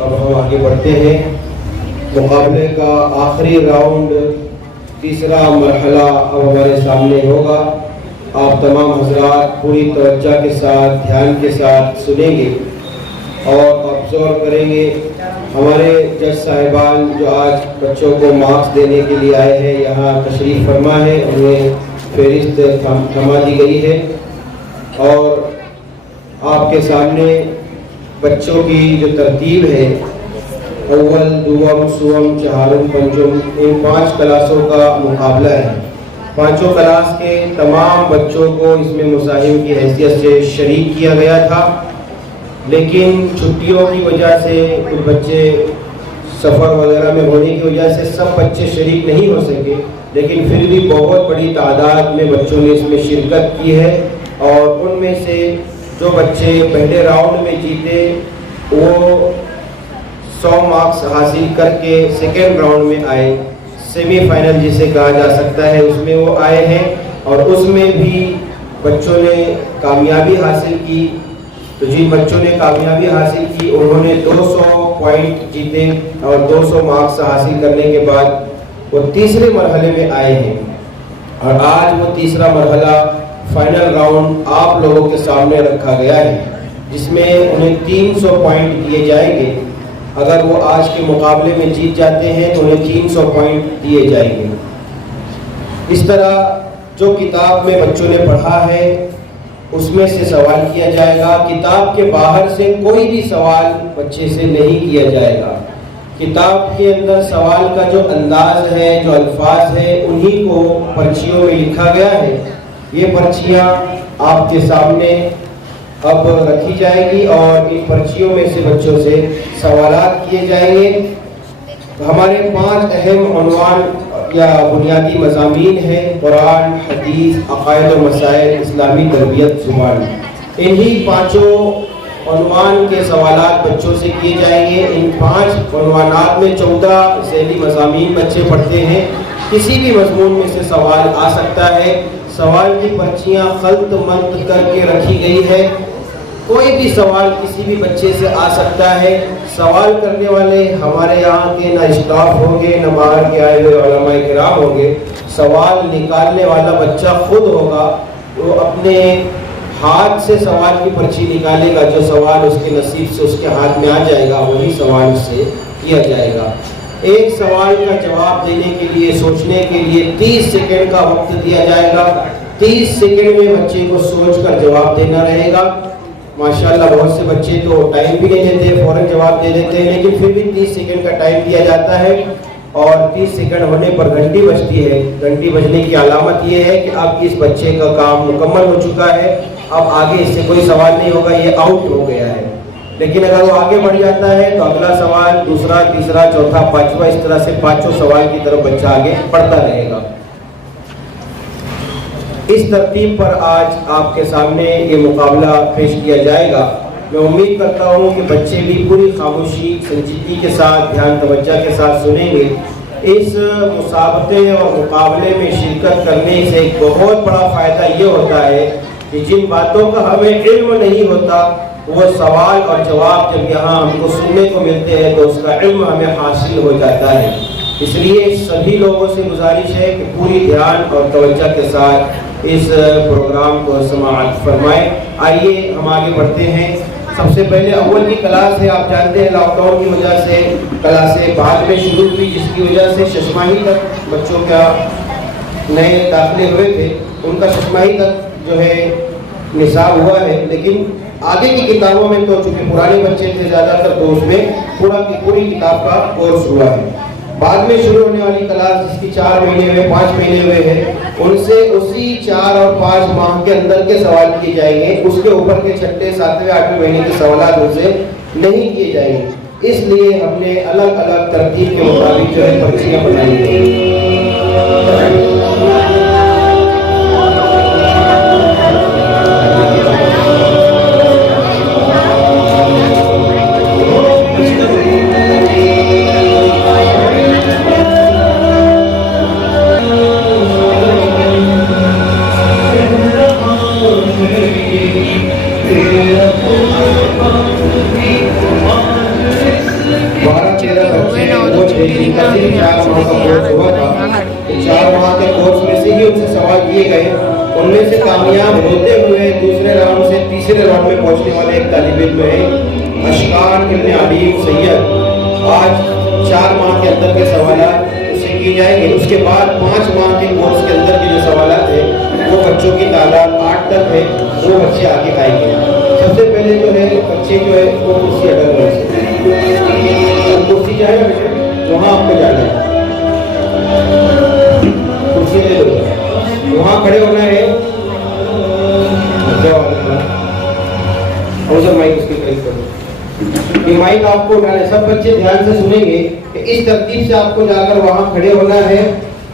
अब हम आगे बढ़ते हैं। मुकाबले का आखिरी राउंड, तीसरा मरहला अब हमारे सामने होगा। आप तमाम हजरात पूरी तवज्जो के साथ, ध्यान के साथ सुनेंगे और ऑब्जर्व करेंगे। हमारे जज साहिबान जो आज बच्चों को मार्क्स देने के लिए आए हैं, यहाँ तशरीफ़ फरमा है, उन्हें फहरिस्त थमा दी गई है और आपके सामने बच्चों की जो तरतीब है, अव्वल, दुवम, सुवम, चहारुम, पंचम, इन 5 क्लासों का मुकाबला है। पांचों क्लास के तमाम बच्चों को इसमें मुसाहिब की हैसियत से शरीक किया गया था, लेकिन छुट्टियों की वजह से कुछ बच्चे सफ़र वगैरह में होने की वजह से सब बच्चे शरीक नहीं हो सके, लेकिन फिर भी बहुत बड़ी तादाद में बच्चों ने इसमें शिरकत की है। और उनमें से जो बच्चे पहले राउंड में जीते वो 100 मार्क्स हासिल करके सेकेंड राउंड में आए, सेमीफाइनल जिसे कहा जा सकता है, उसमें वो आए हैं और उसमें भी बच्चों ने कामयाबी हासिल की। तो जिन बच्चों ने कामयाबी हासिल की उन्होंने 200 पॉइंट जीते और 200 मार्क्स हासिल करने के बाद वो तीसरे मरहले में आए हैं। और आज वो तीसरा मरहला फाइनल राउंड आप लोगों के सामने रखा गया है, जिसमें उन्हें 300 पॉइंट दिए जाएंगे। अगर वो आज के मुकाबले में जीत जाते हैं तो उन्हें 300 पॉइंट दिए जाएंगे। इस तरह जो किताब में बच्चों ने पढ़ा है उसमें से सवाल किया जाएगा। किताब के बाहर से कोई भी सवाल बच्चे से नहीं किया जाएगा। किताब के अंदर सवाल का जो अंदाज है, जो अल्फाज है, उन्हीं को पर्चियों में लिखा गया है। ये पर्चियाँ आपके सामने अब रखी जाएगी और इन पर्चियों में से बच्चों से सवालात किए जाएंगे। हमारे 5 अहम उन्वान या बुनियादी मज़ामीन हैं: कुरान, हदीस, अक़ायद व मसाइल, इस्लामी तरबियत, ज़ुबान। इन्हीं 5 उन्वान के सवालात बच्चों से किए जाएंगे। इन 5 उन्वानात में 14 ज़ैली मज़ामीन बच्चे पढ़ते हैं। किसी भी मज़मून में से सवाल आ सकता है। सवाल की पर्चियाँ खल्त मल्त करके रखी गई है। कोई भी सवाल किसी भी बच्चे से आ सकता है। सवाल करने वाले हमारे यहाँ के ना स्टाफ होंगे, ना बाहर के आए हुए उलमाए किराम होंगे। सवाल निकालने वाला बच्चा खुद होगा। वो अपने हाथ से सवाल की पर्ची निकालेगा। जो सवाल उसके नसीब से उसके हाथ में आ जाएगा वही सवाल उससे किया जाएगा। एक सवाल का जवाब देने के लिए, सोचने के लिए 30 सेकंड का वक्त दिया जाएगा। 30 सेकंड में बच्चे को सोचकर जवाब देना रहेगा। माशाल्लाह बहुत से बच्चे तो टाइम भी नहीं देते, फौरन जवाब दे देते हैं, लेकिन फिर भी 30 सेकंड का टाइम दिया जाता है। और 30 सेकंड होने पर घंटी बजती है। घंटी बजने की अलामत ये है कि अब इस बच्चे का काम मुकम्मल हो चुका है, अब आगे इससे कोई सवाल नहीं होगा, ये आउट हो गया है। लेकिन अगर वो आगे बढ़ जाता है तो अगला सवाल, दूसरा, तीसरा, चौथा, पांचवा, इस तरह से 5 सवाल की तरफ बच्चा आगे बढ़ता रहेगा। इस तरतीब पर आज आपके सामने ये मुकाबला पेश किया जाएगा। मैं उम्मीद करता हूँ कि बच्चे भी पूरी खामोशी, संजीदगी के साथ, ध्यान तवज्जो के साथ सुनेंगे। इस मुसाबके और मुकाबले में शिरकत करने से एक बहुत बड़ा फ़ायदा ये होता है कि जिन बातों का हमें इल्म नहीं होता वो सवाल और जवाब जब यहाँ हमको सुनने को मिलते हैं तो उसका इल्म हमें हासिल हो जाता है। इसलिए सभी लोगों से गुजारिश है कि पूरी ध्यान और तवज्जो के साथ इस प्रोग्राम को समाअत फरमाएं। आइए हम आगे बढ़ते हैं। सबसे पहले अव्वल की क्लास है। आप जानते हैं लॉकडाउन की वजह से क्लासें बाद में शुरू हुई, जिसकी वजह से शशमाही तक बच्चों का नए दाखिले हुए थे, उनका शशमाही तक जो है निसाब हुआ है। लेकिन आगे की किताबों में तो चूँकि पुराने बच्चे थे ज़्यादातर, तो उसमें पूरी किताब का कोर्स हुआ है। बाद में शुरू होने वाली क्लास जिसकी 4 महीने हुए, 5 महीने हुए हैं, उनसे उसी 4 और 5 माह के अंदर के सवाल किए जाएंगे। उसके ऊपर के 6, 7, 8वें महीने के सवाल उनसे नहीं किए जाएंगे। इसलिए हमने अलग अलग तरतीब के मुताबिक जो है पर्चियाँ बनाई हैं। थे जिनका सिर्फ 4 माह का कोर्स हुआ था, तो 4 माह के कोर्स में से ही उनसे सवाल किए गए। उनमें से कामयाब होते हुए दूसरे राउंड से तीसरे राउंड में पहुंचने वाले एक तालिब इल्म है अशकान इब्न अलीम सैयद। आज 4 माह के अंदर के सवाल उससे किए जाएंगे। उसके बाद 5 माह के कोर्स के अंदर के जो सवाल है वो बच्चों की तादाद 8 तक है, वो बच्चे आगे आएंगे। सबसे पहले जो है बच्चे जो है वो कुर्सी अटल कर कुर्सी जाएगा बेटे, वहाँ आपको जाना है, कुर्सी ले लो, वहाँ खड़े होना है। और सर माइक उसके करीब करो, ये माइक आपको उठाना है। सब बच्चे ध्यान से सुनेंगे कि इस तरतीब से आपको जाकर वहाँ खड़े होना है,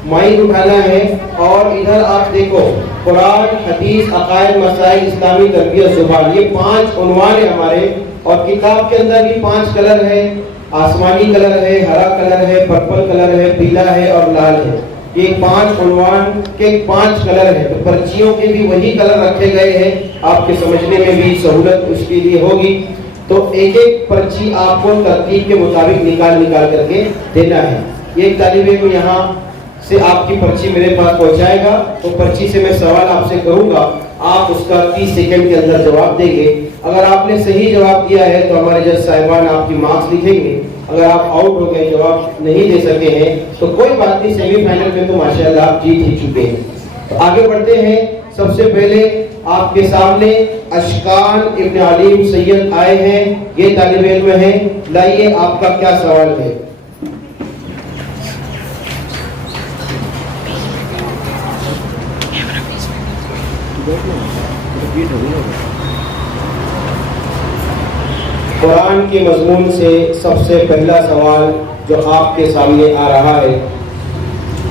माइक उठाना है। और इधर आप देखो कुरान, हदीस, अकायद, मसाइल, इस्लामी तरबियत, ज़ुबान, ये 5 उन्वान है हमारे। और किताब के अंदर भी 5 कलर है, आसमानी कलर है, हरा कलर है, पर्पल कलर है, पीला है और लाल है। ये 5 उन्वान के 5 कलर है। तो पर्चियों के भी वही कलर रखे गए हैं, आपके समझने में भी सहूलत उसके लिए होगी। तो एक एक पर्ची आपको तरतीब के मुताबिक निकाल करके देना है। एक तालिब इल्म यहाँ से आपकी पर्ची मेरे पास पहुंचाएगा, तो पर्ची से मैं सवाल आपसे करूंगा, आप उसका 30 सेकंड के अंदर जवाब देंगे। अगर आपने सही जवाब दिया है तो हमारे जज साहिबान आपकी मार्क्स लिखेंगे। अगर आप आउट हो गए, जवाब नहीं दे सके हैं, तो कोई बात नहीं, सेमीफाइनल में तो माशाल्लाह आप जीत ही चुके हैं। तो आगे बढ़ते हैं। सबसे पहले आपके सामने अशकान इब्न अलीम सैयद आए हैं, ये तालिब इल्म है। लाइए आपका क्या सवाल है। कुरान के मजमून से सबसे पहला सवाल जो आपके सामने आ रहा है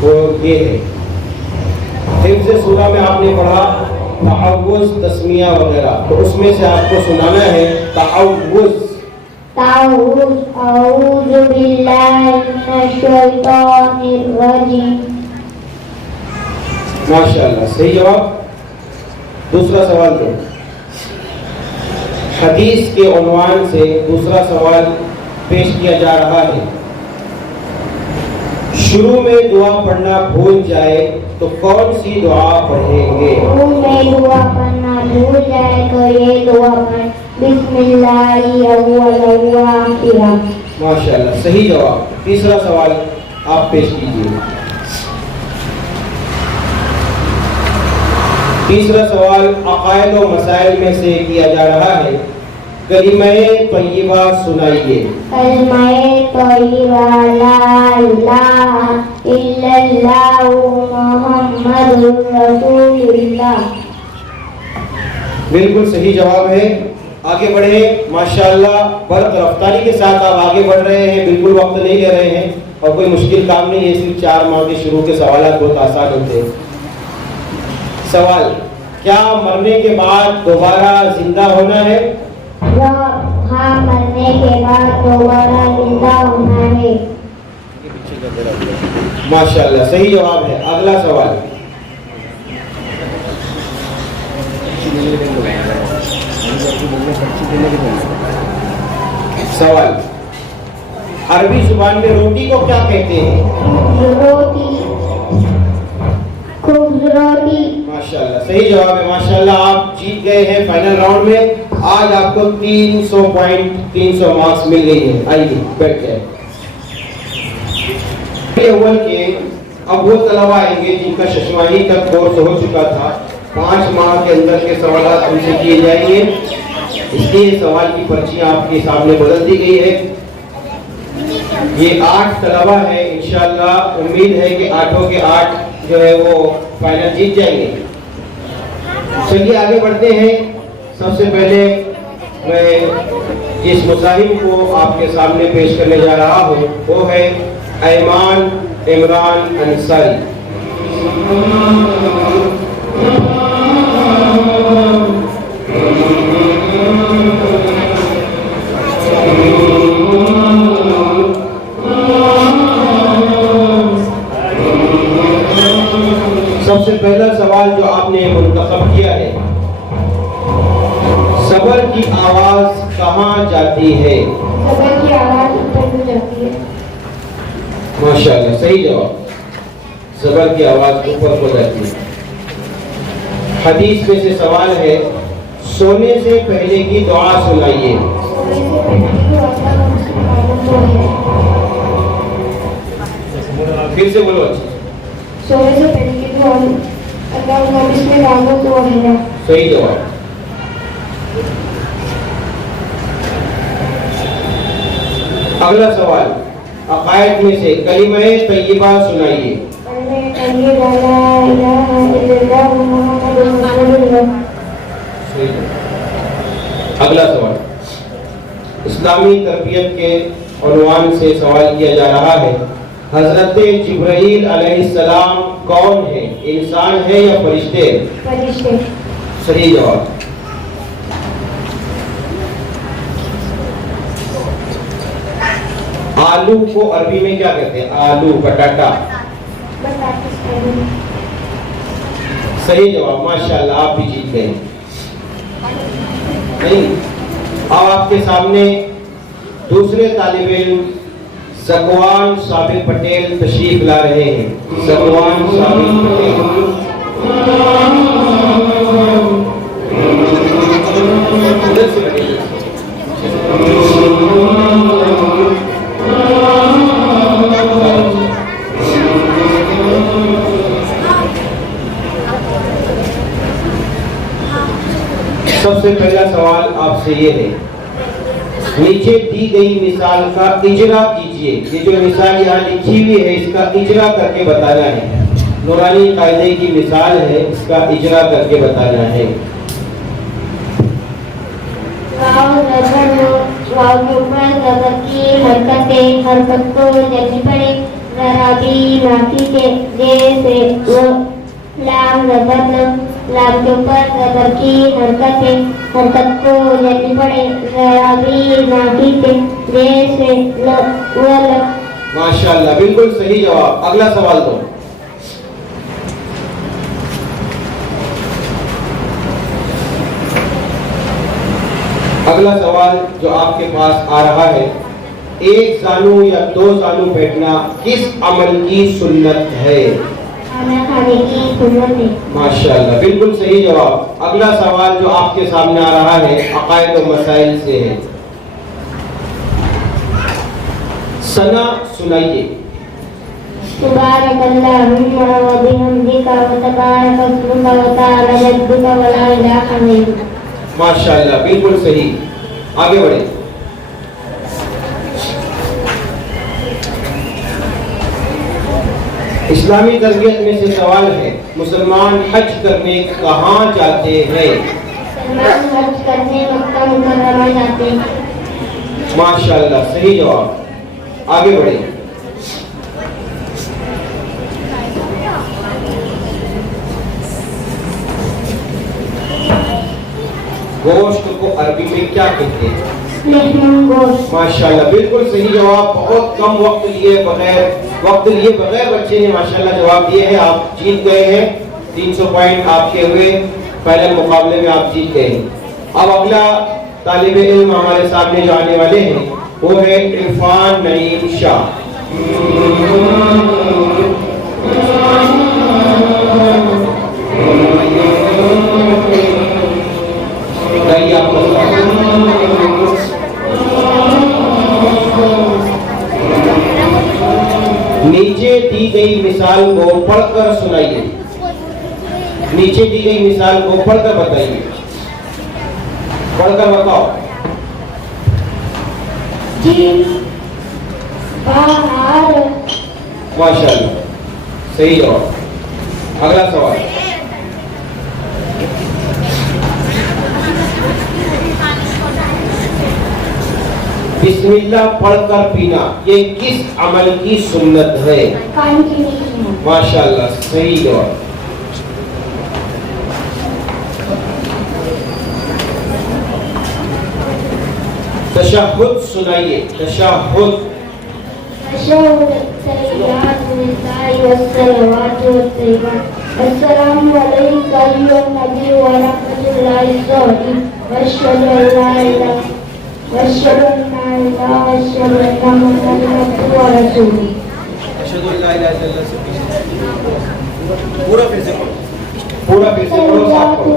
वो ये है। हिफ्ज़ सूरा में आपने पढ़ा तअव्वुज़, तस्मिया वगैरह, तो उसमें से आपको सुनाना है तअव्वुज़। तअव्वुज़ अऊज़ु बिल्लाहि मिनश शैतानिर रजीम। माशाअल्लाह, सही जवाब। दूसरा सवाल दो। हदीस के उन्वान से दूसरा सवाल पेश किया जा रहा है। शुरू में दुआ पढ़ना भूल जाए तो कौन सी दुआ पढ़ेंगे? शुरू में दुआ पढ़ना भूल जाए तो ये दुआ पढ़ें, बिस्मिल्लाहि अव्वल व आखिरा। माशाअल्लाह, सही जवाब। तीसरा सवाल आप पेश कीजिए। तीसरा सवाल अकायद और मसाइल में से किया जा रहा है। कलिमाए तय्यबा सुनाइए। कलिमाए तय्यबा ला इलाहा इल्लल्लाहु मुहम्मदुर रसूलुल्लाह। बिल्कुल सही जवाब है। आगे बढ़े। माशाअल्लाह, बर्क रफ्तारी के साथ आप आगे बढ़ रहे हैं, बिल्कुल वक्त नहीं ले रहे हैं और कोई मुश्किल काम नहीं है। सिर्फ 4 माह के शुरू के सवाल बहुत आसान होते हैं। सवाल, क्या मरने के बाद दोबारा जिंदा होना है? हाँ, मरने के बाद दोबारा जिंदा होना है। माशाअल्लाह, सही जवाब है। अगला सवाल। सवाल, अरबी जुबान में रोटी को क्या कहते हैं? रोटी, खूबसूरती। माशाअल्लाह, सही जवाब है। माशाअल्लाह, आप जीत गए हैं फाइनल राउंड में। आज आपको 300 पॉइंट, 300 मार्क्स मिल गई है। आइए बैठ जाए। अव्वल के अब वो तलबा आएंगे जिनका शशमाही तक कोर्स हो चुका था। 5 माह के अंदर के सवाल उनसे किए जाएंगे, इसलिए सवाल की पर्चियां आपके सामने बदल दी गई है। ये 8 तलबा है। इंशाअल्लाह उम्मीद है कि 8 के 8 जो है वो फाइनल जीत जाएंगे। चलिए आगे बढ़ते हैं। सबसे पहले मैं जिस मुसाहिब को आपके सामने पेश करने जा रहा हूँ वो है ऐमान इमरान अंसारी। सबसे पहला सवाल जो आपने मुंतखब किया है, सबर की आवाज कहाँ जाती है? सबर की आवाज ऊपर को जाती है। माशाल्लाह, सही जवाब। ज़बर की आवाज ऊपर हो जाती है। हदीस में से सवाल है, सोने से पहले की दुआ सुनाइए। सोने से पहले की दुआ है। फिर से बोलो। सोने से पहले की दुआ अल्लाह बिस्मिल्लाह दुआ है। सही जवाब। अगला सवाल, अकायद में से कलिमा तय्यबा सुनाइए। अगला सवाल, इस्लामी तरबियत के उन्वान से सवाल किया जा रहा है, हजरत जिब्राइल अलैहिस्सलाम कौन है, इंसान है या फरिश्ते? फरिश्ते। सही जवाब। आलू को अरबी में क्या कहते हैं? आलू, बटाटा। सही जवाब, माशाल्लाह, आप भी जीत गए। नहीं, अब आपके सामने दूसरे तालिबे इल्म ज़कवान साबिर पटेल तशरीफ ला रहे हैं। ज़कवान साबिर पटेल, सबसे पहला सवाल आपसे ये है, नीचे दी गई मिसाल का इजरा कीजिए। ये जो मिसाल यहाँ लिखी हुई है, इसका इजरा करके बताना है। नूरानी कायदे की मिसाल है, इसका इजरा करके बताना है। वाव के ऊपर ज़बर की हरकत को जल्दी पड़े, जरा भी नाकी के जैसे वो लाम के ऊपर ज़बर की हरकत को जल्दी पड़े, जरा भी नाकी के जैसे वो माशाल्लाह, बिल्कुल सही जवाब। अगला सवाल दो। अगला सवाल जो आपके पास आ रहा है, एक जानू या दो जानू बैठना किस अमल की सुन्नत है? खाना खाने की सुन्नत है। माशाल्लाह, बिल्कुल सही जवाब। अगला सवाल जो आपके सामने आ रहा है, अकायद व मसाइल से है। सना सुनाइए। सुब्हानकल्लाहुम्मा व बिहम्दिका व तबारक अस्मुका व तआला जद्दुका व ला इलाहा गैरुक। माशाल्लाह, बिल्कुल सही। आगे बढ़े। इस्लामी तरबियत में से सवाल है, मुसलमान हज करने कहाँ जाते हैं? मुसलमान हज करने मक्का मुकर्रमा जाते हैं। माशाल्लाह, सही जवाब। आगे बढ़े। गोश्त को अरबी में क्या कहते हैं? माशाल्लाह, बिल्कुल सही जवाब। बहुत कम वक्त लिए बगैर बच्चे ने माशाल्लाह जवाब दिए हैं। आप जीत गए हैं। 300 पॉइंट आपके हुए। पहले मुकाबले में आप जीत गए। अब अगला तालिबे इल्म हमारे सामने जो आने वाले हैं वो है इरफान नईम शाह। नीचे दी गई मिसाल को पढ़कर सुनाइए। नीचे दी गई मिसाल को पढ़कर बताइए। पढ़कर बताओ। माशाल्लाह, सही जवाब। अगला सवाल, बिस्मिल्लाह पढ़कर पीना ये किस अमल की सुन्नत है? माशाल्लाह, सही जवाब। तशहुद सुनाइए। तशहुद। अस्सलामु अलैका अय्युहन नबी व रहमतुल्लाहि व अशहदु अन ला इलाहा वअशहदु अन्ना मुहम्मदन अब्दुहु व रसूलुहु। पूरा फिर से पढ़ो, पूरा फिर से पढ़ो, साफ पढ़ो।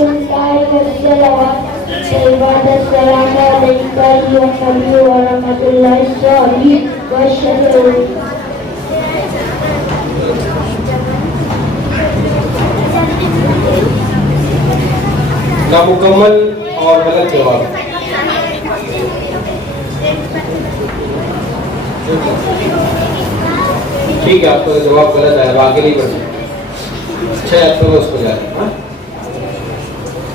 ना मुकम्मल और गलत जवाब। ठीक है, आपका जवाब गलत आया, आगे नहीं बढ़ सकते। अच्छा आपको उसको जाए।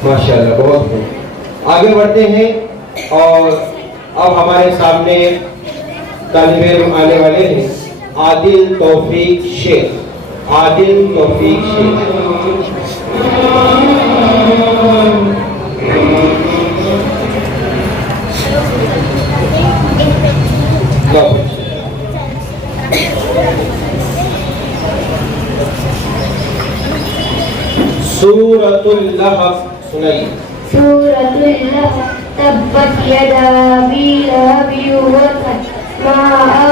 माशाल्लाह, बहुत खूब। आगे बढ़ते हैं और अब हमारे सामने तालिब इल्म आने वाले हैं आदिल तौफीक शेख। आदिल तौफीक शेख। सूरतुल लहब सुनाइए। सूरतुल लहब तब्बत यदा अबी लहबि व तब मा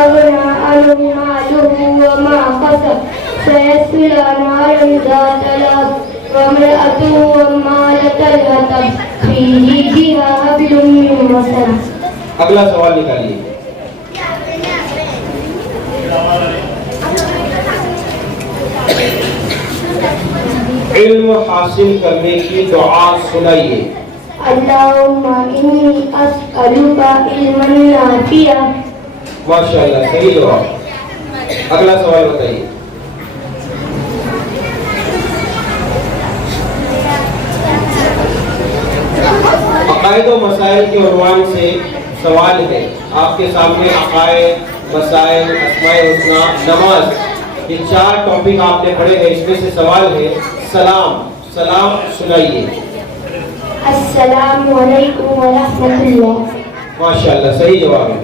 अगना अन्हु मालुहु व मा कसब सयस्ला नारन ज़ात लहब व इम्रअतुहु हम्मालतल हतब फी जीदिहा हब्लुम मिन मसद। अगला सवाल निकालिए। इल्म हासिल करने की दुआ सुनाइए। अल्लाहुम्मा इन्नी अस्अलुका इल्मन नाफिया। माशाअल्लाह, सही जवाब। अगला सवाल बताइए। अकायद व मसाइल के उन्वान से सवाल है आपके सामने। अकायद, मसाइल, अस्माए हुस्ना, नमाज, ये 4 टॉपिक आपने पढ़े हैं। इसमें से सवाल है सलाम। सलाम सुनाइए। अस्सलामु अलैकुम व रहमतुल्लाह। माशाअल्लाह, सही जवाब है।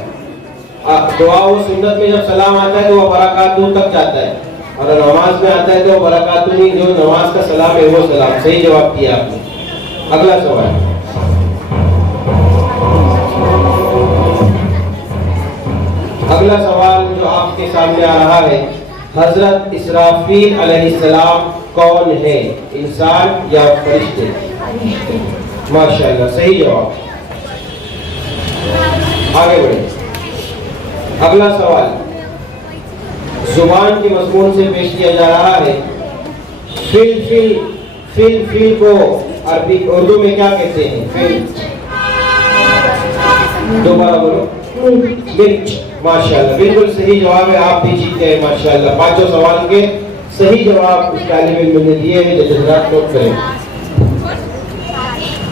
दुआ व सुन्नत में जब सलाम आता है तो वह बरकातुहू तक जाता है, और नमाज में आता है तो बरकातुहू, जो नमाज का सलाम है वो सलाम। सही जवाब दिया आपने। अगला सवाल। अगला सवाल जो आपके सामने आ रहा है, हजरत इसराफील अलैहिस्सलाम कौन है, इंसान या फरिश्ते? माशाअल्लाह, सही जवाब। आगे बढ़े। अगला सवाल जुबान के मज़मून से पेश किया जा रहा है। फिल फिल फिल फिल को अरबी उर्दू में क्या कहते हैं? फिल, दोबारा बोलो। मिर्च। माशाअल्लाह, बिल्कुल सही जवाब है। आप भी जीत गए माशाअल्लाह। 5 सवाल के सही जवाब उस तालिब इल्म ने दिए हैं। जज़ाक नोट करें।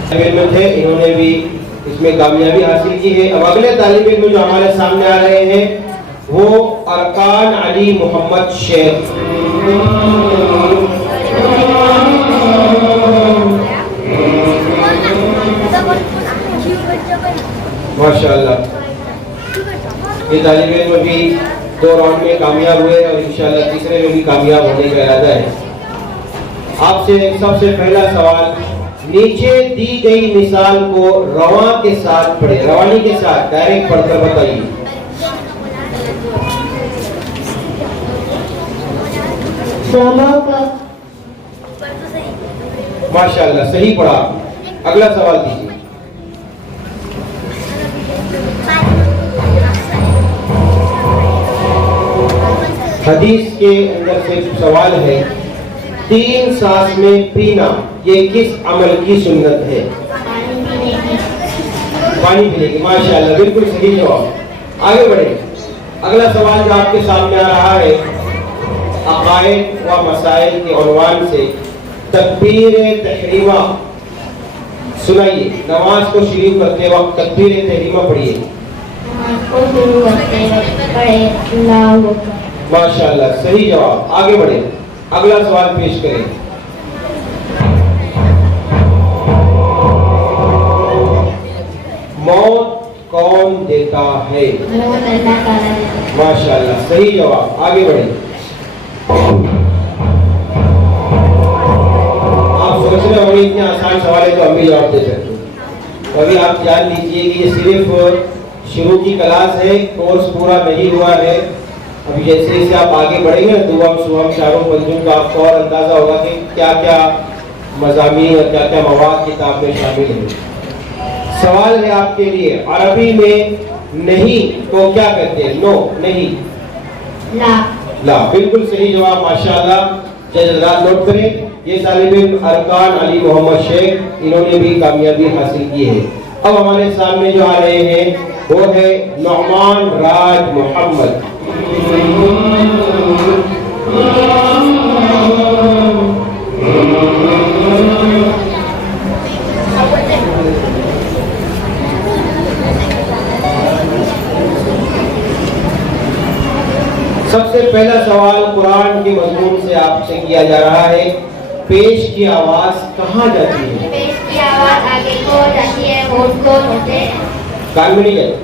तालिब इल्म थे, इन्होंने भी इसमें कामयाबी हासिल की है। अब अगले तालिब इल्म जो हमारे सामने आ रहे हैं वो अरकान अली मोहम्मद शेख। माशाअल्लाह, ये तालिब इल्म भी 2 राउंड में कामयाब हुए और इंशाअल्लाह तीसरे में भी कामयाब होने का इरादा है। आपसे सबसे पहला सवाल, नीचे दी गई मिसाल को रवा के साथ पढ़े, रवानी के साथ डायरेक्ट पढ़कर बताइए। माशाअल्लाह, सही पढ़ा। अगला सवाल दीजिए। हदीस के अंदर से सवाल है, 3 सांस में पीना ये किस अमल की सुन्नत है? पानी पीने की। माशाअल्लाह, बिल्कुल सही जवाब। आगे बढ़े। अगला सवाल जो आपके सामने आ रहा है, अकायद व मसाइल के उन्वान से तकबीर तहरीमा सुनाइए। नमाज को शुरू करते वक्त तकबीर तहरीमा पढ़िए। माशाअल्लाह, सही जवाब। आगे बढ़े। अगला सवाल पेश करें। मौत कौन देता है? माशाअल्लाह, सही जवाब। आगे बढ़े। आप सोच रहे होंगे इतने आसान सवाल है तो हम भी जवाब दे सकते हैं। तो अभी आप जान लीजिए कि ये सिर्फ शुरू की क्लास है, कोर्स पूरा नहीं हुआ है। अभी जैसे जैसे आप आगे बढ़ेंगे दुआम सुबह चारों पंजों का आपको और अंदाजा होगा कि क्या क्या मज़ामीन और क्या क्या मवाद किताब में शामिल है। सवाल है आपके लिए, अरबी में नहीं को क्या कहते हैं? नो, नहीं, ला। ला, बिल्कुल सही जवाब, माशाअल्लाह। जज़ाक नोट करें, ये तालिब अरकान अली मोहम्मद शेख, इन्होंने भी कामयाबी हासिल की है। अब हमारे सामने जो आ रहे हैं वो है नौमान राज मोहम्मद। सबसे पहला सवाल कुरान के मजमून से आपसे किया जा रहा है, पेश की आवाज कहाँ जाती है? पेश की आवाज आगे को जाती है, होठ को होते हैं। कान में नहीं जाती।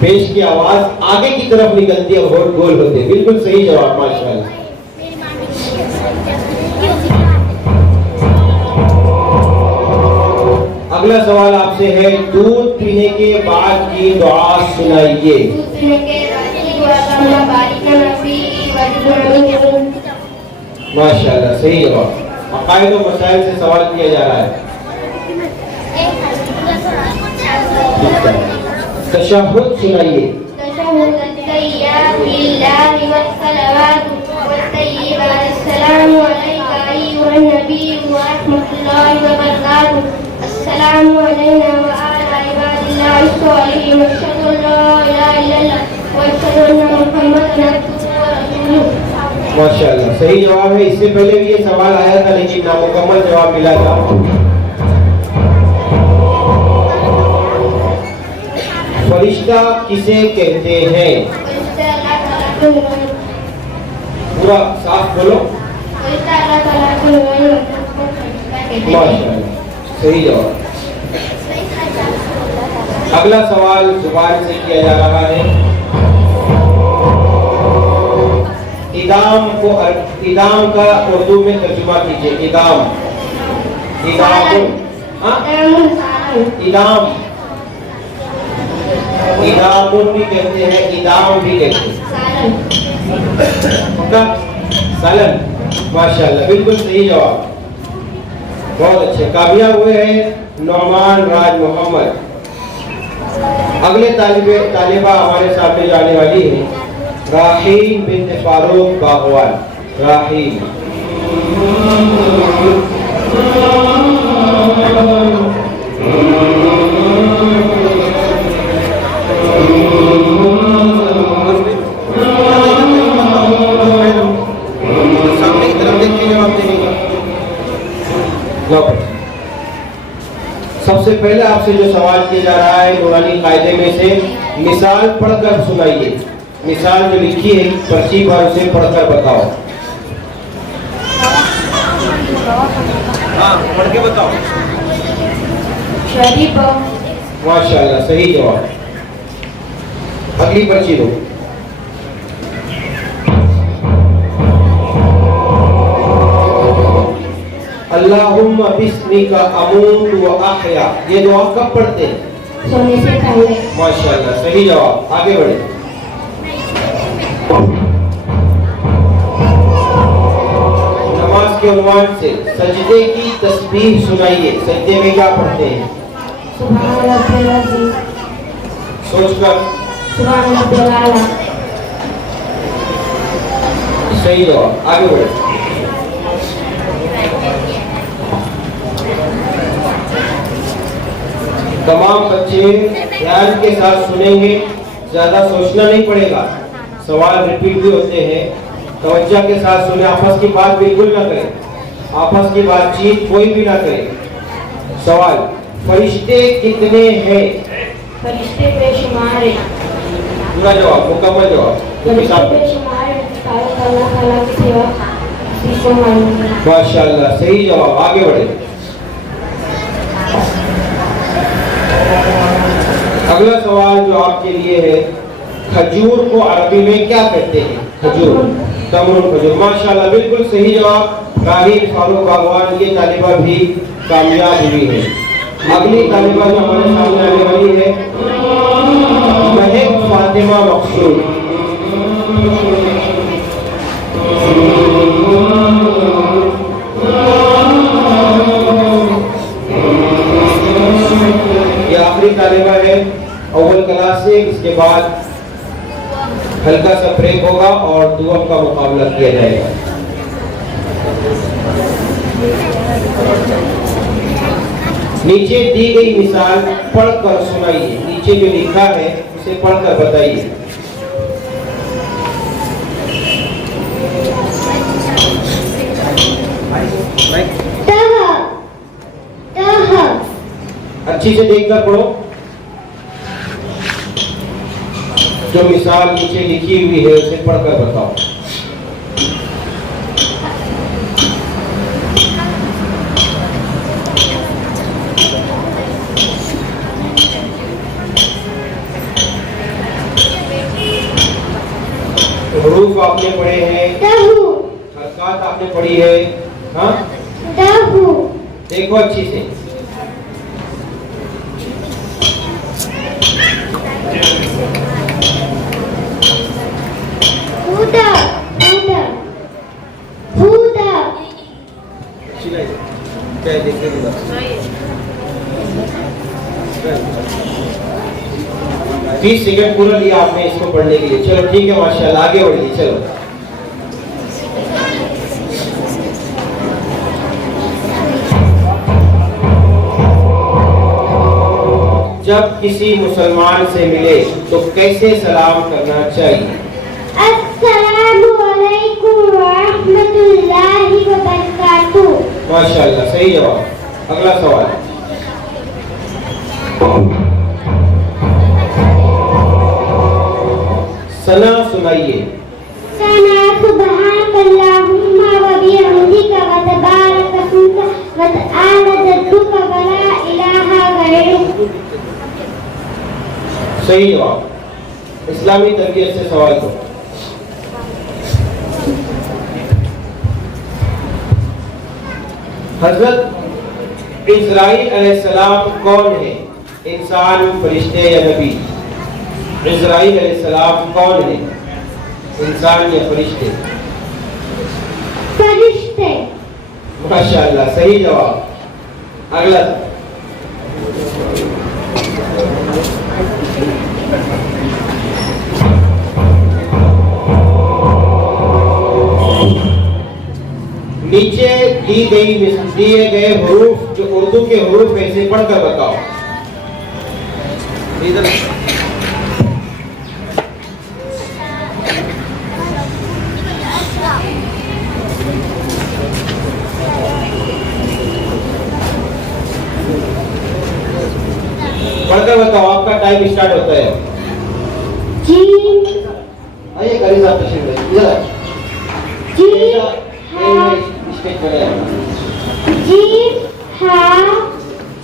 पेश की आवाज आगे की तरफ निकलती है, होठ गोल होते हैं। बिल्कुल सही जवाब, माशाअल्लाह। अगला सवाल आपसे है, दूध पीने के बाद की दुआ सुनाइए। दूध पीने के बाद की दुआ का बारिक नबी वजूद। माशाअल्लाह, सही जवाब। अकायद और मसाइल से सवाल किया जा रहा है। तशहुद सुनाइए। तशहुद तय्यब लिल्लाहि वस्सलावातु वत्तय्यिबात। अस्सलामु अलैका अय्युहन नबी व रहमतुल्लाहि व बरकातुहू। अस्सलामु अलैना व अला इबादिल्लाहि स्सॉलिहीन। अशहदु अन ला इलाहा इल्लल्लाह व अशहदु अन्ना मुहम्मदन अब्दुहु व रसूलुहू। माशाअल्लाह, सही जवाब है। इससे पहले भी ये सवाल आया था लेकिन नामुकम्मल जवाब मिला था। फरिश्ता किसे कहते हैं? फरिश्ता अल्लाह ताला को नूर। पूरा साफ बोलो। फरिश्ता अल्लाह ताला को नूर को फरिश्ता कहते हैं। माशाअल्लाह, सही जवाब। अगला सवाल जुबान से किया जा रहा है, इदाम का उर्दू में तर्जुमा कीजिए। इदाम, इदाम, इदामुन भी कहते हैं, इदाम भी कहते हैं। सालन, माशाअल्लाह, बिल्कुल सही जवाब, बहुत अच्छे। कामयाब हुए हैं नौमान राज मोहम्मद। अगले तालिबा हमारे सामने जाने वाली है राहीम बिन्त फारूक बागवान। राहीम, सामने की तरफ देखिए, जवाब देंगे। सबसे पहले आपसे जो सवाल किया जा रहा है नूरानी कायदे में से मिसाल पढ़कर सुनाइए। मिसाल जो लिखी है पर्ची पर उसे पढ़कर बताओ। हाँ, पढ़ के बताओ। शरीफ। माशाअल्लाह, सही जवाब। अगली पर्ची दो। अल्लाहुम्मा बिस्मिका अमूत व अहया, ये दुआ कब पढ़ते हैं? सोने से पहले। माशाअल्लाह, सही जवाब। आगे बढ़े। नमाज के उन्वान से सजदे की तस्बीह सुनाइए। सजदे में क्या पढ़ते हैं? सुभान रब्बिल अज़ीम। सोचकर। सुभान रब्बिल आला। सही जवाब। आगे बढ़े। तमाम बच्चे ध्यान के साथ सुनेंगे, ज्यादा सोचना नहीं पड़ेगा। सवाल रिपीट भी होते हैं, तवज्जो के साथ सुने। आपस की बात बिल्कुल ना करें, आपस की बातचीत कोई भी ना करे। सवाल, फरिश्ते कितने हैं? फरिश्ते बेशुमार हैं। पूरा जवाब, मुकम्मल जवाब। फरिश्ते बेशुमार हैं, अल्लाह ताला की सेवा किसी को मालूम नहीं। माशाअल्लाह, सही जवाब। आगे बढ़े। अगला सवाल जो आपके लिए है, खजूर को अरबी में क्या कहते हैं? खजूर, तमरुन, खजूर। माशाअल्लाह, बिल्कुल सही जवाब। राहीम फारूक बागवान, ये तालिबा भी कामयाब हुई है। अगली तालिबा जो हमारे सामने आने वाली है महक फातिमा मकसूद। इसके बाद हल्का सा ब्रेक होगा और दुआ का मुकाबला किया जाएगा। नीचे दी गई मिसाल पढ़कर सुनाइए। नीचे जो लिखा है उसे पढ़कर बताइए। अच्छी से देखकर पढ़ो। जो मिसाल नीचे लिखी हुई है उसे पढ़कर बताओ। हुरूफ आपने पढ़े हैं, हरकत आपने पढ़ी है। हाँ, देखो अच्छी से। क्या देखते 30 सेकंड पूरा लिया आपने इसको पढ़ने के लिए। चलो ठीक है, माशाल्लाह, आगे बढ़िए। चलो, जब किसी मुसलमान से मिले तो कैसे सलाम करना चाहिए? अस्सलामु अलैकुम व रहमतुल्लाहि व बरकातुहू। माशाल्लाह, सही जवाब। अगला सवाल। सना सुनाइए। सना सुब्हानकल्लाहुम्मा व बिहम्दिका व तबारक अस्मुका व तआला जद्दुका व ला इलाहा गैरुक। सही जवाब। इस्लामी तरबियत से सवाल करो। हजरत इज़राइल अलैहिस्सलाम कौन है? इंसान, फरिश्ते या नबी? इज़राइल अलैहिस्सलाम कौन है? इंसान या फरिश्ते? फरिश्ते। माशाअल्लाह, सही जवाब। अगला। नीचे दिए गए हुरूफ, जो उर्दू के हुरूफ है, इसे पढ़कर बताओ। इधर पढ़कर बताओ, आपका टाइम स्टार्ट होता है। जीम। आइए करीब साहब तशरीफ लाइए। इधर जीम हा स्टेज पर आइए। जीम हा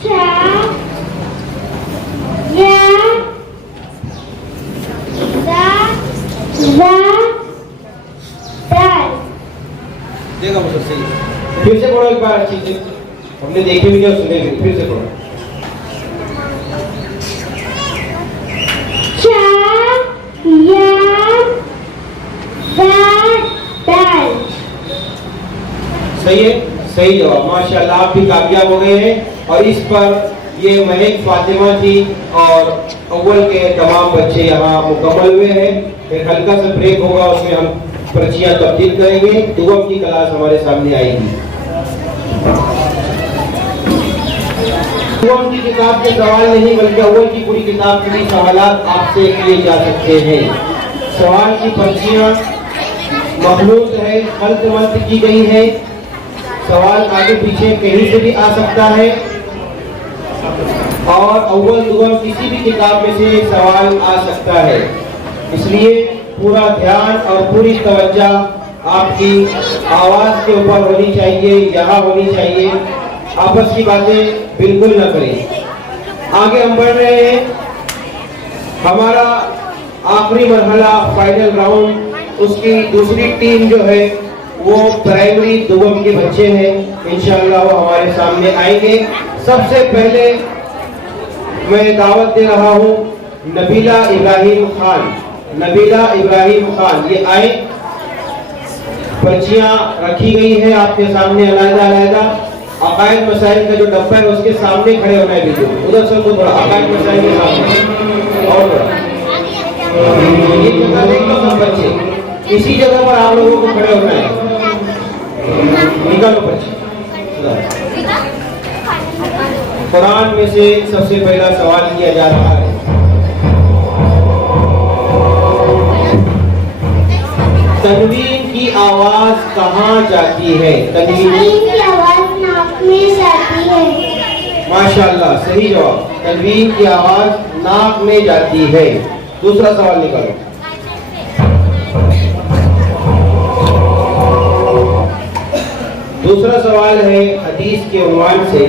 चा या दा जा दाल। देखो मुझे सही। फिर से पढ़ो एक बार अच्छी से। हमने देखे भी नहीं, सुने भी। फिर से पढ़ो। सही है, सही जवाब। माशाल्लाह, आप भी कामयाब हो गए हैं। और इस पर ये महक फातिमा थी और अव्वल के तमाम बच्चे यहाँ मुकम्मल हुए हैं। फिर हल्का सा ब्रेक होगा, उसमें हम पर्चियाँ तब्दील करेंगे। दुगम की क्लास हमारे सामने आएगी। दुगम की किताब के सवाल नहीं, बल्कि अव्वल की पूरी किताब के भी सवालात आपसे किए जा सकते हैं। सवाल की पर्चियाँ मखलूत है, खल्क मल्क की गई है। सवाल आगे पीछे कहीं से भी आ सकता है और अव्वल दुगम किसी भी किताब में से सवाल आ सकता है। इसलिए पूरा ध्यान और पूरी तवज्जो आपकी आवाज के ऊपर होनी चाहिए, यहाँ होनी चाहिए। आपस की बातें बिल्कुल न करें। आगे हम बढ़ रहे हैं। हमारा आखिरी मरहला, फाइनल राउंड, उसकी दूसरी टीम जो है वो प्राइमरी दुगम के बच्चे हैं। इंशाअल्लाह वो हमारे सामने आएंगे। सबसे पहले मैं दावत दे रहा हूँ नबीला इब्राहिम खान। नबीला इब्राहिम खान, ये आए। पर्चियाँ रखी गई है आपके सामने अलग-अलग। अकायद मसाइल का जो डब्बा है उसके सामने खड़े होना है। वीडियो उधर से थोड़ा अकायद मसाइल के सामने और ये जगह देख लो सब बच्चे, इसी जगह पर आप लोगों को खड़े होना है। निकालो बच्चे। कुरान में से सबसे पहला सवाल किया जा रहा है, तनवीन की आवाज कहाँ जाती है? तनवीन की आवाज नाक में जाती है। माशाल्लाह, सही जवाब। तनवीन की आवाज नाक में जाती है। दूसरा सवाल निकालो। दूसरा सवाल है, हदीस के उन्वान से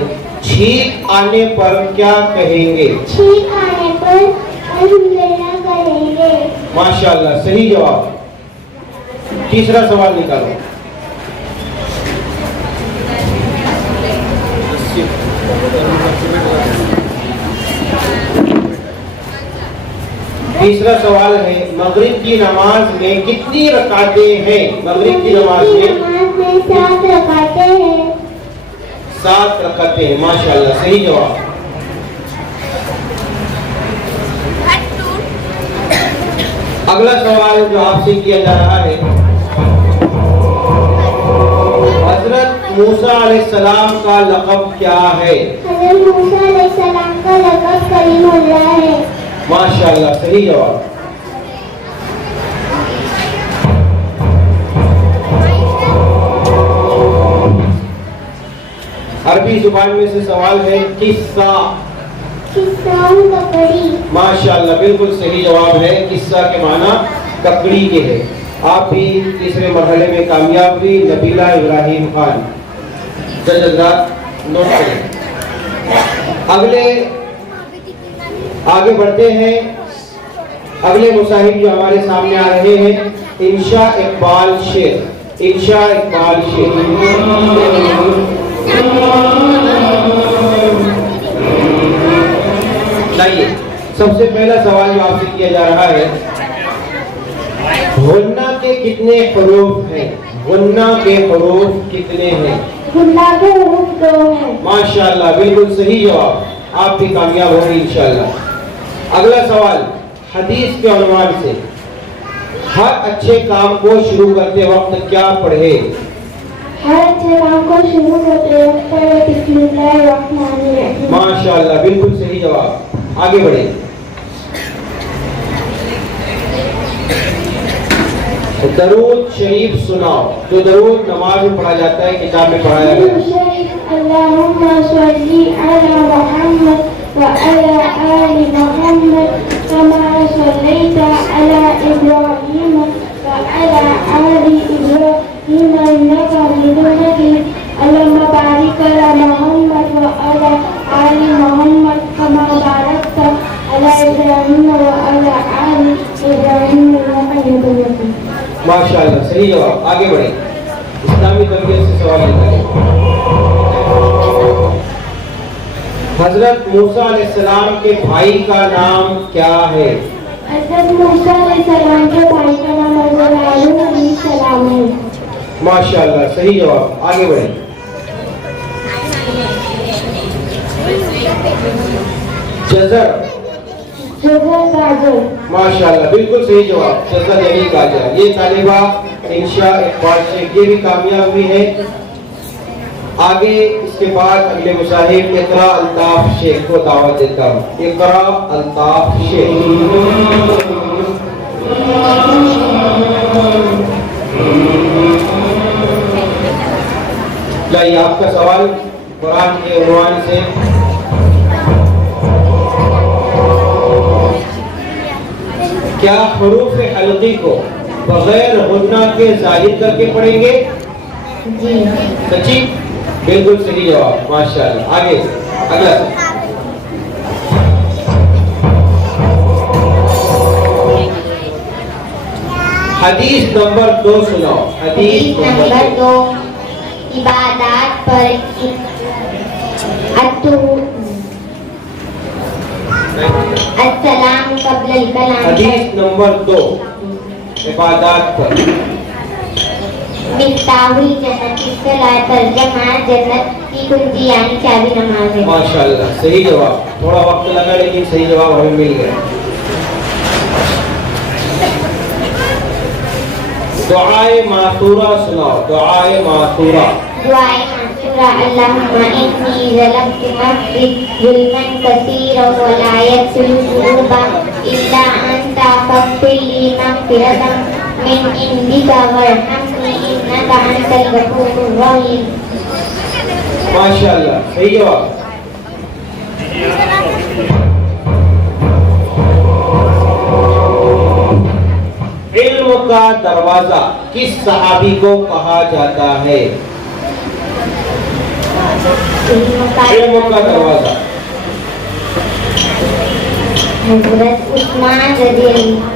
छींक आने पर क्या कहेंगे? छींक आने पर अल्हम्दुलिल्लाह कहेंगे। माशाल्लाह, सही जवाब। तीसरा सवाल निकालो। तीसरा सवाल है, मगरिब की नमाज में कितनी रकातें हैं? मगरिब की नमाज में 7 रकातें हैं। 7 रकातें हैं। माशाल्लाह, सही जवाब। अगला सवाल जो आपसे किया जा रहा है, हजरत मूसा अलैहिस्सलाम का लक़ब क्या है? हजरत मूसा अलैहिस्सलाम का लक़ब कलीमुल्लाह है। माशाल्लाह, सही जवाब। अरबी जुबान में से सवाल है, किस्सा। ककड़ी। माशाल्लाह, बिल्कुल सही जवाब है। किस्सा के माना ककड़ी के है। आप भी तीसरे मरहले में कामयाब हुई। नबीला इब्राहिम खान, नोट करें। आगे बढ़ते हैं। अगले मुसाहिब जो हमारे सामने आ रहे हैं, इंशा इकबाल शेख। इंशा इकबाल शेख। लाइए, सबसे पहला सवाल जो आपसे किया जा रहा है, गुन्ना के कितने हुरूफ हैं? गुन्ना के हुरूफ कितने हैं? गुन्ना के हुरूफ 2 हैं। माशाल्लाह, बिल्कुल सही जवाब। आप भी कामयाब होंगे इंशाल्लाह। अगला सवाल, हदीस के उन्वान से हर अच्छे काम को शुरू करते वक्त क्या पढ़े? हर अच्छे काम को शुरू करते वक्त पढ़े बिस्मिल्लाहिर्रहमानिर्रहीम। माशाल्लाह, बिल्कुल सही जवाब। आगे बढ़े। दरूद शरीफ सुनाओ, जो दरूद नमाज में पढ़ा जाता है, किताब में पढ़ाया गया है। अल्लाहुम्मा सल्ली अला मुहम्मद व अला आलि मुहम्मद कमा सल्लैता अला इब्राहीम व अला आलि इब्राहीम इन्नका हमीदुम मजीद। अल्लाहुम्मा बारिक अला मुहम्मद व अला आलि मुहम्मद कमा बारकता अला इब्राहीम व अला आलि इब्राहीम इन्नका हमीदुम मजीद। माशाल्लाह, सही जवाब। आगे बढ़े। इस्लामी तरबियत से सवाल निकालें। हजरत मूसा अलैहिस्सलाम के भाई का नाम क्या है? हजरत मूसा अलैहिस्सलाम के भाई का नाम हजरत हारून अलैहिस्सलाम है। माशाल्लाह, सही जवाब। आगे बढ़े। जज़र। गाजर। माशाल्लाह, बिल्कुल सही जवाब। जज़र यानी गाजर। ये तालिबा इंशा इकबाल शेख, ये भी कामयाब हुई है। आगे इसके बाद अगले मुसाहिब इकरा अल्ताफ शेख को दावत देता हूँ। इकरा अल्ताफ शेख। लाइए, आपका सवाल कुरान के उन्वान से, क्या हुरूफ हल्की को बगैर गुन्ना के जाहिर करके पढ़ेंगे? जी। सच्ची? बिल्कुल सही जवाब। माशाल्लाह। आगे अगला हदीस नंबर 2 सुनाओ। हदीस नंबर 2, इबादत पर अस्सलाम क़ब्ल कलाम। हदीस नंबर 2, इबादत पर। मिफ्ताहुल जन्नत की सलाह तर्जुमा जन्नत की कुंजी यानी चाबी नमाज है। माशाल्लाह, सही जवाब। थोड़ा वक्त लगा लेकिन सही जवाब हमें मिल गया। दुआए मासूरा सुनाओ, दुआए मासूरा। दुआए मासूरा। अल्लाहुम्मा इन्नी ज़लमतु नफ्सी ज़ुल्मन कसीरन व ला यग़फ़िरु ज़ुनूबा इल्ला अंता फ़ग़फ़िर ली मग़फ़िरतम मिन इंदिका वरहमनी इन्नका अंतल गफ़ूरुर रहीम। माशाअल्लाह, सही जवाब। इल्म का दरवाजा किस सहाबी को कहा जाता है? इल्म का दरवाजा हज़रत उस्मान रज़ियल्लाहु।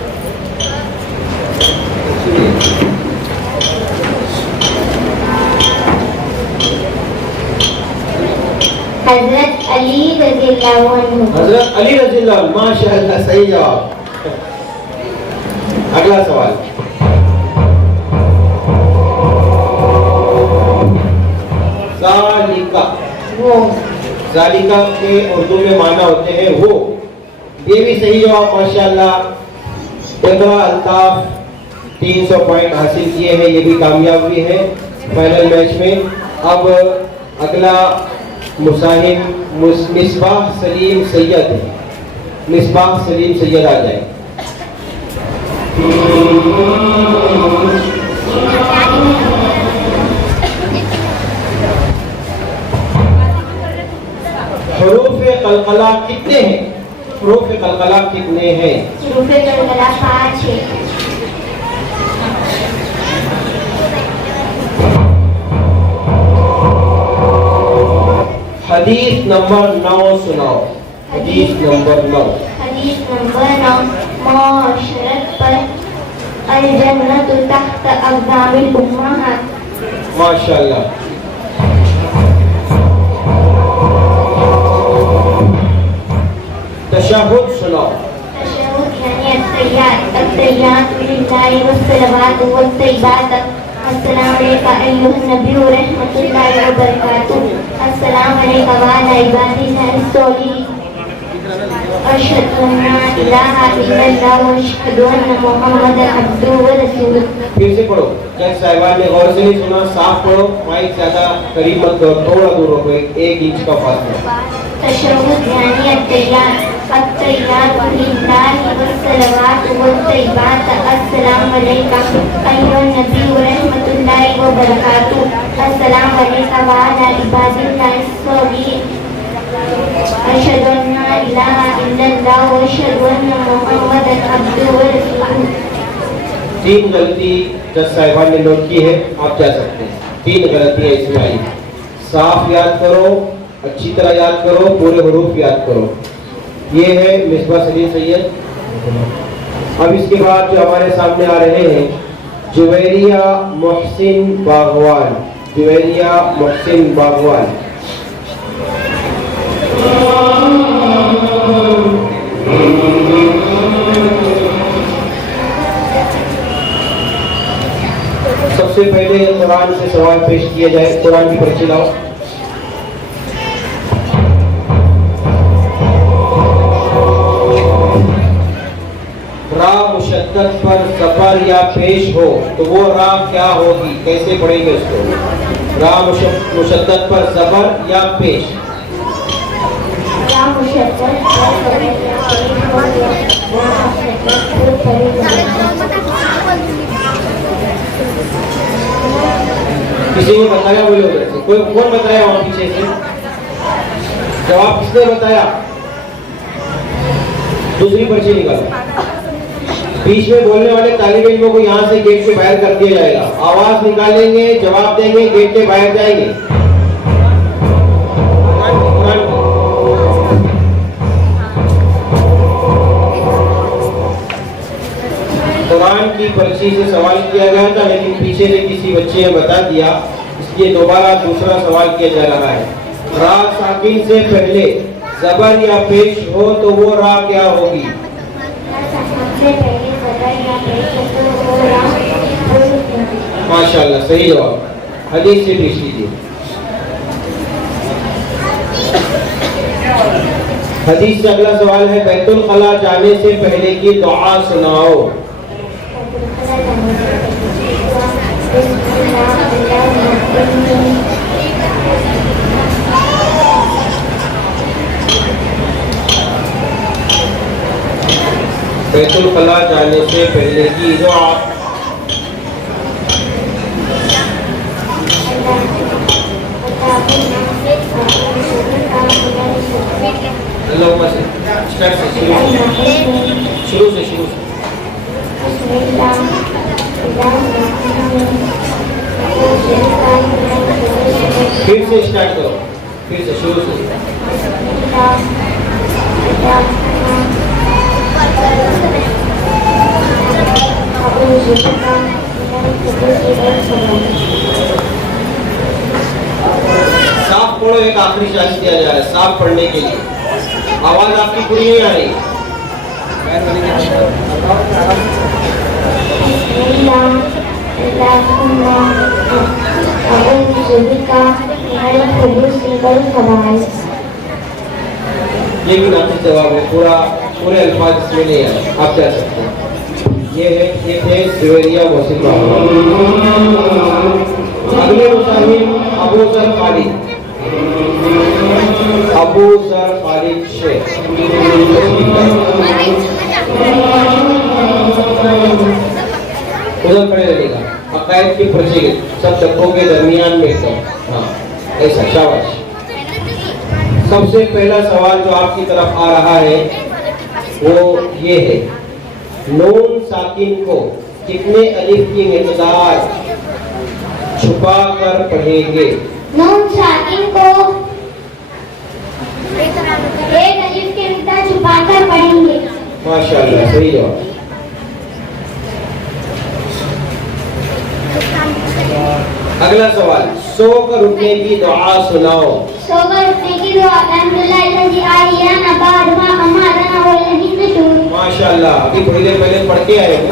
हज़रत अली रज़ियल्लाहु अन्हु। हजरत अली रज़ियल्लाहु अन्हु। माशाअल्लाह, सही जवाब। अगला सवाल, ज़ालिका। वो। ज़ालिका के उर्दू में माना होते हैं वो। ये भी सही जवाब, माशाअल्लाह। इकरा अल्ताफ 300 पॉइंट हासिल किए हैं, ये भी कामयाब हुए हैं फाइनल मैच में। अब अगला मुसाहिब मिसबाह सलीम सैयद है। मिसबाह सलीम सैयद आ जाए। हुरूफ़े कलकला कितने हैं? हुरूफ़े कलकला कितने हैं? हुरूफ़े कलकला 5 है। हदीस नंबर 9 सुनाओ। हदीस नंबर 9। हदीस नंबर 9। मौशरत पर अल जन्नतु तहत अक़दामिल उम्महात। माशाअल्लाह। तशहुद सुनाओ। तशहुद यानी अत्तहियातु लिल्लाहि वस्सलावातु वत्तय्यिबात। अस्सलामु अलैका अय्युहन नबी व रहमतुल्लाहि व बरकातुहू। अस्सलामु अलैका व अला इबादिल्लाहिस सॉलिहीन। अशहदु अन्ना इलाहा इल्लल्लाह व अशहदु अन्ना मुहम्मदन अब्दुहु व रसूलुहू। फिर से पढ़ो। जज साहिबान ने गौर से नहीं सुना, साफ पढ़ो। माइक ज्यादा करीब मत करो, थोड़ा दूर रखो, 1 इंच का फासला। तशहुद यानी अत्तहियातु लिल्लाहि वस्सलावातु वत्तय्यिबात। अस्सलामु अलैका अय्युहन नबी व रहमतुल्लाहि व बरकातुहू। अस्सलामु अलैका व अला इबादिल्लाहिस सॉलिहीन। अशहदु अन्ना इलाहा इल्लल्लाह व अशहदु अन्ना मुहम्मदन अब्दुहु व रसूलुहू। 3 गलती जज साहिबान ने नोट की है, आप जा सकते हैं। 3 गलतियां इसमें आई। साफ याद करो, अच्छी तरह याद करो, पूरे हरूफ याद करो। ये है मिसबाह सलीम सैयद। अब इसके बाद जो हमारे सामने आ रहे हैं, जुवैरिया मोहसिन बागवान। जुवैरिया मोहसिन बागवान। सबसे पहले कुरान से सवाल पेश किया जाए। कुरान की पर्ची लाओ। रा मुशद्दद पर ज़बर या पेश हो तो वो रा क्या होगी? कैसे पढ़ेंगे उसको? रा मुशद्दद पर ज़बर या पेश। रा मुशद्दद पर ज़बर या पेश हो या रा मुशद्दद पर किसी को बताया? बोलो उधर से। कोई कौन बताया वहां पीछे से? जवाब किसने बताया? दूसरी पर्ची निकालो। बीच में बोलने वाले तालिब इल्मों को यहाँ से गेट के बाहर कर दिया जाएगा। आवाज निकालेंगे, जवाब देंगे, गेट के बाहर जाएंगे। कुरान की पर्ची से सवाल किया गया था, लेकिन पीछे से किसी बच्चे ने बता दिया, इसलिए दोबारा दूसरा सवाल किया जा रहा है। रा साकिन से पहले ज़बर या पेश हो तो वो रा क्या होगी? माशाअल्लाह, सही जवाब। हदीस से पेश कीजिए। हदीस से अगला सवाल है, बैतुल खला जाने से पहले की दुआ सुनाओ। बैतुल खला जाने से पहले की दुआ। अल्लाहुम्मा शुरू से फिर से स्टार्ट करो, फिर से शुरू से। साफ पढ़ो, एक आखिरी चांस दिया जा रहा है साफ पढ़ने के लिए। आवाज आपकी पूरी नहीं आ रही। ये भी नाफिज जवाब है, पूरे अल्फाज इसमें नहीं है, आप कह सकते हैं। ये थे जुवेरिया मोहसिन बाबा। अगले मुसाहिब अबू जर खालिद शेख। उधर खड़े रहेगा, अकायद की फजीलत सब डब्बों के दरमियान में एकदम। हाँ ऐसा, शाबाश। सबसे पहला सवाल जो आपकी तरफ आ रहा है वो ये है, नून साकिन को कितने अलिफ की मिक़दार छुपा कर पढ़ेंगे? नून साकिन को एक अलिफ की मिक़दार छुपा कर पढ़ेंगे। माशाअल्लाह, सही जवाब। अगला सवाल, सो कर उठने की दुआ सुनाओ। सो कर उठने की दुआ, अल्हम्दुलिल्लाहिल्लज़ी अहयाना बअद मा अमातना व इलैहिन नुशूर। माशाअल्लाह, अभी थोड़ी देर पहले पढ़ के आए हो।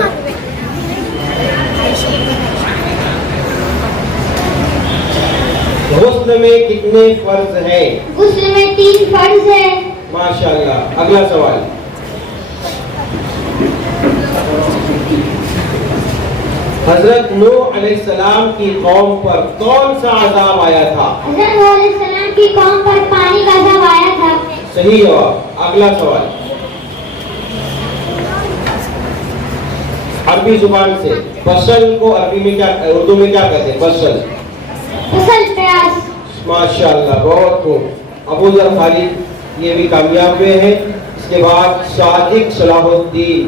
गुस्ल में कितने फर्ज हैं? गुस्ल में 3 फर्ज है। माशाअल्लाह। अगला सवाल, हजरत नूह अलैहिस्सलाम की कौम पर कौन सा अज़ाब आया था? हजरत नूह अलैहिस्सलाम की कौम पर पानी का अज़ाब आया था। सही जवाब। अगला सवाल, अरबी जुबान से बसल को अरबी में क्या, उर्दू में क्या कहते हैं? बसल। बसल प्याज। माशाअल्लाह, बहुत खूब। अबू जर खालिद ये भी कामयाब हुए हैं। इसके बाद सादिक सलाहुद्दीन।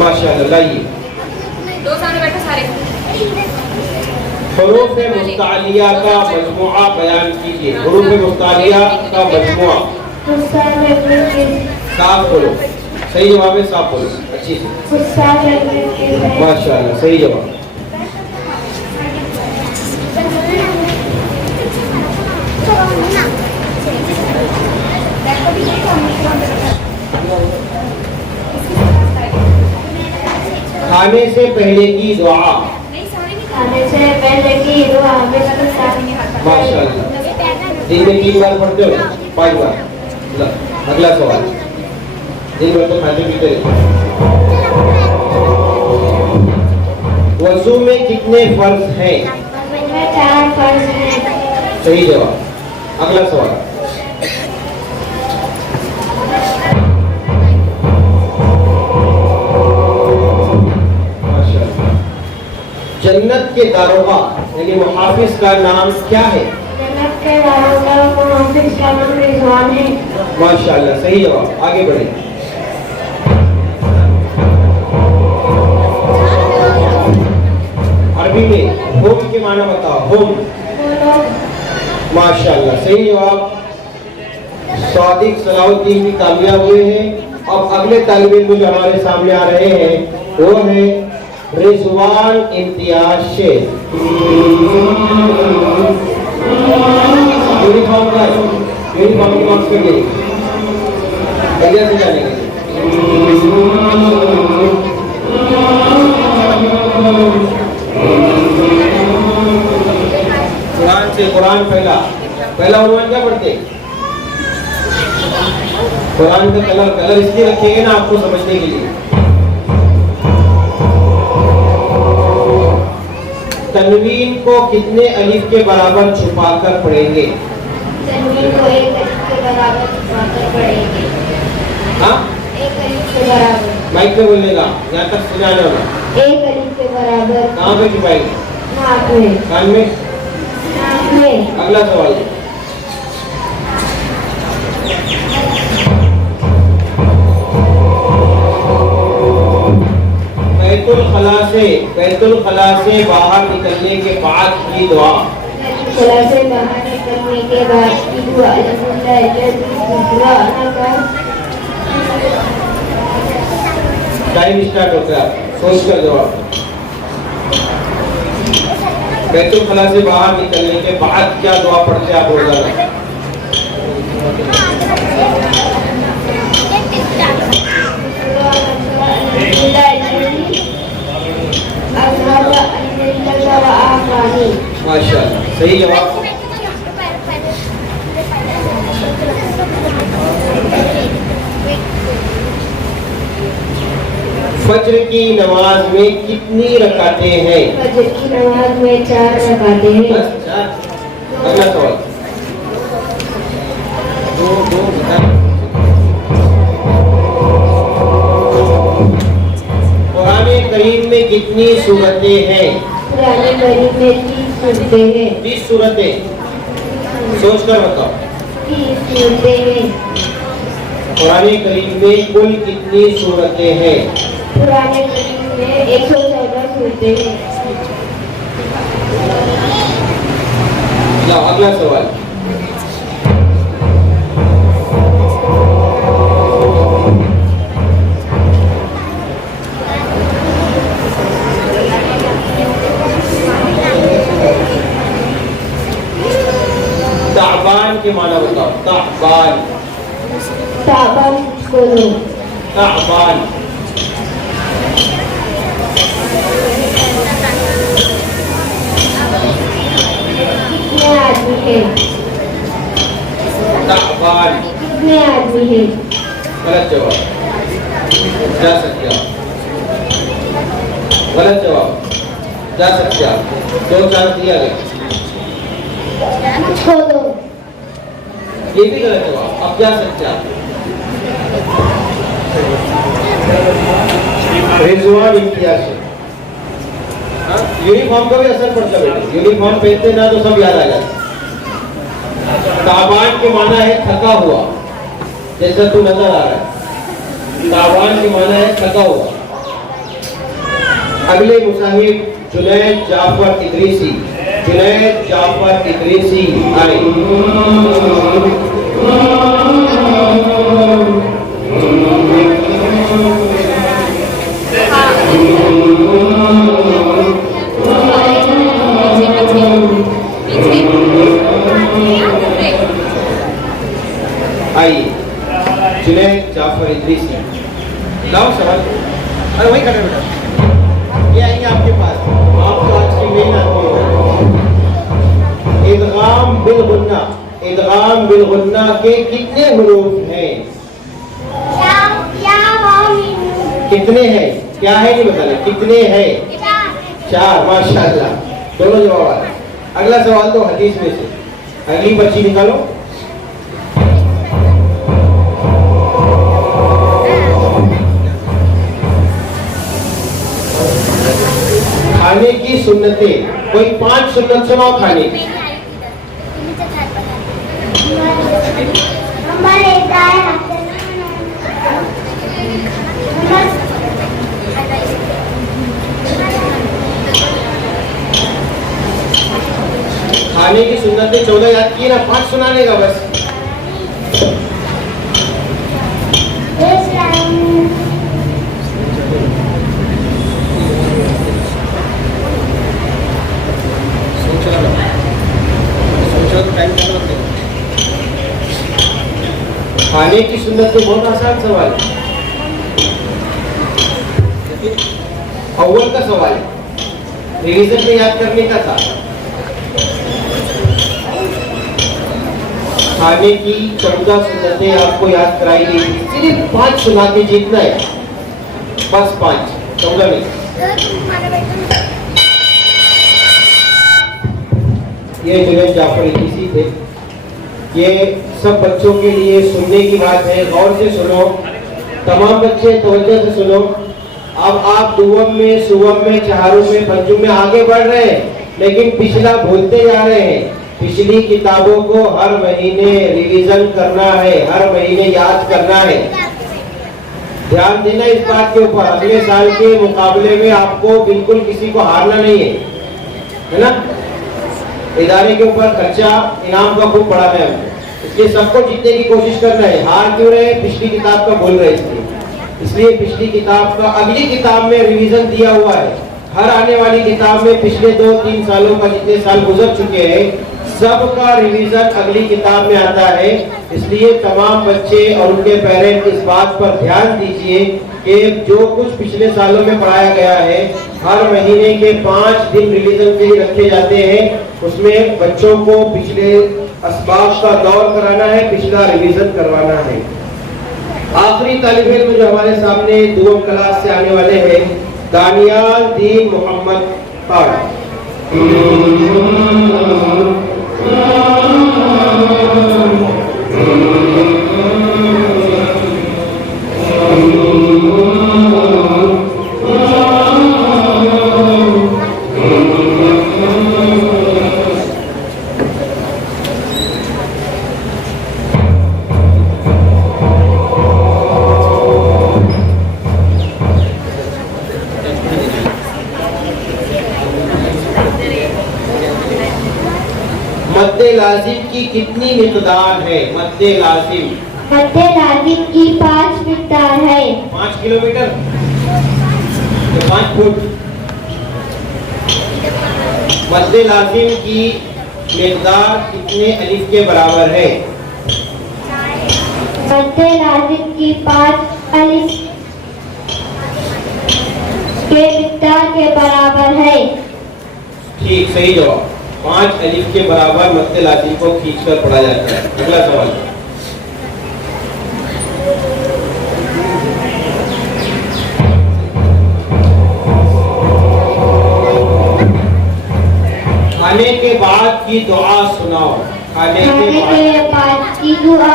माशाअल्लाह, लाइए। दो सामने बैठो सारे। हुरूफ मुस्तालिया का मजमुआ बयान कीजिए। हुरूफ मुस्तालिया का मजमुआ। साफ बोलो, सही जवाब है, साफ बोलो अच्छी से। माशाअल्लाह, सही जवाब। खाने से पहले की दुआ। खाने से पहले की दुआ माशाअल्लाह, दिन में 3 बार पढ़ते हो? 5 बार। अगला सवाल, दिन भर तो खाते पीते रहते। वज़ू में कितने फर्ज हैं? 4 फर्ज हैं। सही जवाब। अगला सवाल, जन्नत के दारोगा यानी मुहाफिज का नाम क्या है? जन्नत के दारोगा मुहाफिज का नाम रिजवान है। माशाअल्लाह, सही जवाब। आगे बढ़े। अरबी में होम के माना बताओ। होम। माशाअल्लाह, सही जवाब। सादिक सलाहुद्दीन भी कामयाब हुए हैं। अब अगले तालिब इल्म जो हमारे सामने आ रहे हैं वो है रिजवान इम्तियाज शेख। यूनिफॉर्म की मार्क्स कर दे, इधर से जाने के कुरान से कुरान पहला पहला उन्वान क्या पढ़ते हैं? कुरान का कलर इसलिए रखेंगे ना आपको समझने के लिए। तनवीन को कितने अलिफ के बराबर छुपाकर पढ़ेंगे? तनवीन को एक अलिफ के बराबर छुपाकर पढ़ेंगे। हाँ, एक अलिफ के बराबर। माइक में बोलने का, यहाँ तक सुनाने वाला। एक अलिफ के बराबर। कहाँ पे छुपाएंगे? नाक में। कान में? नाक में। अगला सवाल। बैतुल खला से बाहर निकलने के बाद की दुआ। खला से बाहर निकलने के बाद की दुआ। टाइम स्टार्ट होता है, सोच कर जवाब। बैतुल खला से बाहर निकलने के बाद क्या दुआ पढ़ते आप रोजाना? माशाअल्लाह, सही जवाब। फज्र की नमाज में कितनी रकातें हैं? फज्र की नमाज में 4 रकातें हैं। बस 4। अगला सवाल। दो कुरान करीम में कितनी सूरतें हैं? कुरान करीम में 30 सूरतें हैं। 30 सूरतें। सोच कर बताओ। 30 सूरतें हैं। कुरान करीम में कुल कितनी सूरतें हैं? कुरान करीम में 114 सूरतें हैं। अगला सवाल। ताबान के माना बताओ। ताबान। ताबान बोलो। ताबान। कितने आदमी हैं? ताबान। कितने आदमी हैं? गलत जवाब। जा सकते आप। गलत जवाब। जा सकते आप। 2 चांस दिया गया। छोड़ो। ये भी गलत जवाब। अब जा सकते आप। रिजवान इम्तियाज। यूनिफॉर्म का भी असर पड़ता है बेटे। यूनिफॉर्म पहनते ना तो सब याद आ जाता। ताबान के माना है थका हुआ, जैसा तू नजर आ रहा है। ताबान के माना है थका हुआ। अगले मुसाहिब जुनैद जाफर इदरीसी। जुनैद जाफर इदरीसी आए। आइए, जुनैद जाफर इदरीसी। लाओ सवाल। अरे वही खड़े बेटा, ये आएंगे आपके पास। आपको आज की मेन आती है इदगाम बिल गुन्ना। इदगाम बिल गुन्ना के कितने हुरूफ हैं? कितने हैं? क्या है नहीं बताना, कितने हैं? 4। माशाअल्लाह, दोनों जवाब आ रहे। अगला सवाल तो हदीस में से। अगली पर्ची निकालो। खाने की सुन्नतें। कोई 5 सुन्नत सुनाओ खाने की। खाने की सुन्नतें 14 याद की ना, 5 सुनाने का बस। खाने की सुन्नत तो बहुत आसान सवाल है। अव्वल का सवाल रिवीजन में याद करने का था। खाने की 14 सुन्नतें आपको याद कराई गई थी, सिर्फ 5 सुना के जीतना है, बस 5, 14 नहीं। ये जुनैद जाफर इसी थे। ये सब बच्चों के लिए सुनने की बात है, गौर से सुनो, तमाम बच्चे तवज्जो से सुनो। अब आप दुवम में, सुवम में, चहारुम में, पंजुम में आगे बढ़ रहे हैं, लेकिन पिछला भूलते जा रहे हैं। पिछली किताबों को हर महीने रिवीजन करना है, हर महीने याद करना है। ध्यान देना इस बात के ऊपर, अगले साल के मुकाबले में आपको बिल्कुल किसी को हारना नहीं है ना। इदारे के ऊपर खर्चा इनाम का खूब बढ़ाना है हमको, इसलिए सबको जीतने की कोशिश करना है। हार क्यों रहे, पिछली किताब का भूल रहे, इसलिए पिछली किताब का अगली किताब में रिवीजन दिया हुआ है। हर आने वाली किताब में पिछले 2-3 सालों का जितने साल गुजर चुके हैं सबका रिवीजन अगली किताब में आता है। इसलिए तमाम बच्चे और उनके पेरेंट इस बात पर ध्यान दीजिए कि जो कुछ पिछले सालों में पढ़ाया गया है हर महीने के 5 दिन रिवीजन के लिए रखे जाते हैं। उसमें बच्चों को पिछले असबाब का दौर कराना है, पिछला रिवीजन करवाना है। आखिरी तालिब इल्म जो हमारे सामने दुआम क्लास से आने वाले हैं, दानियाल दीन मोहम्मद खान। मद्दे लाजिम की कितनी मिकदार है? मद्दे लाजिम की 5 मिकदार है। 5 किलोमीटर तो 5 फुट। मद्दे लाजिम की मिकदार कितने अलिफ के बराबर है? मद्दे लाजिम की 5 अलिफ के मिकदार के बराबर है। ठीक, सही जवाब। 5 अलिफ के बराबर मद्दे लाजिम को खींचकर पढ़ा जाता है। अगला सवाल, खाने के बाद की दुआ सुनाओ। खाने के बाद की दुआ।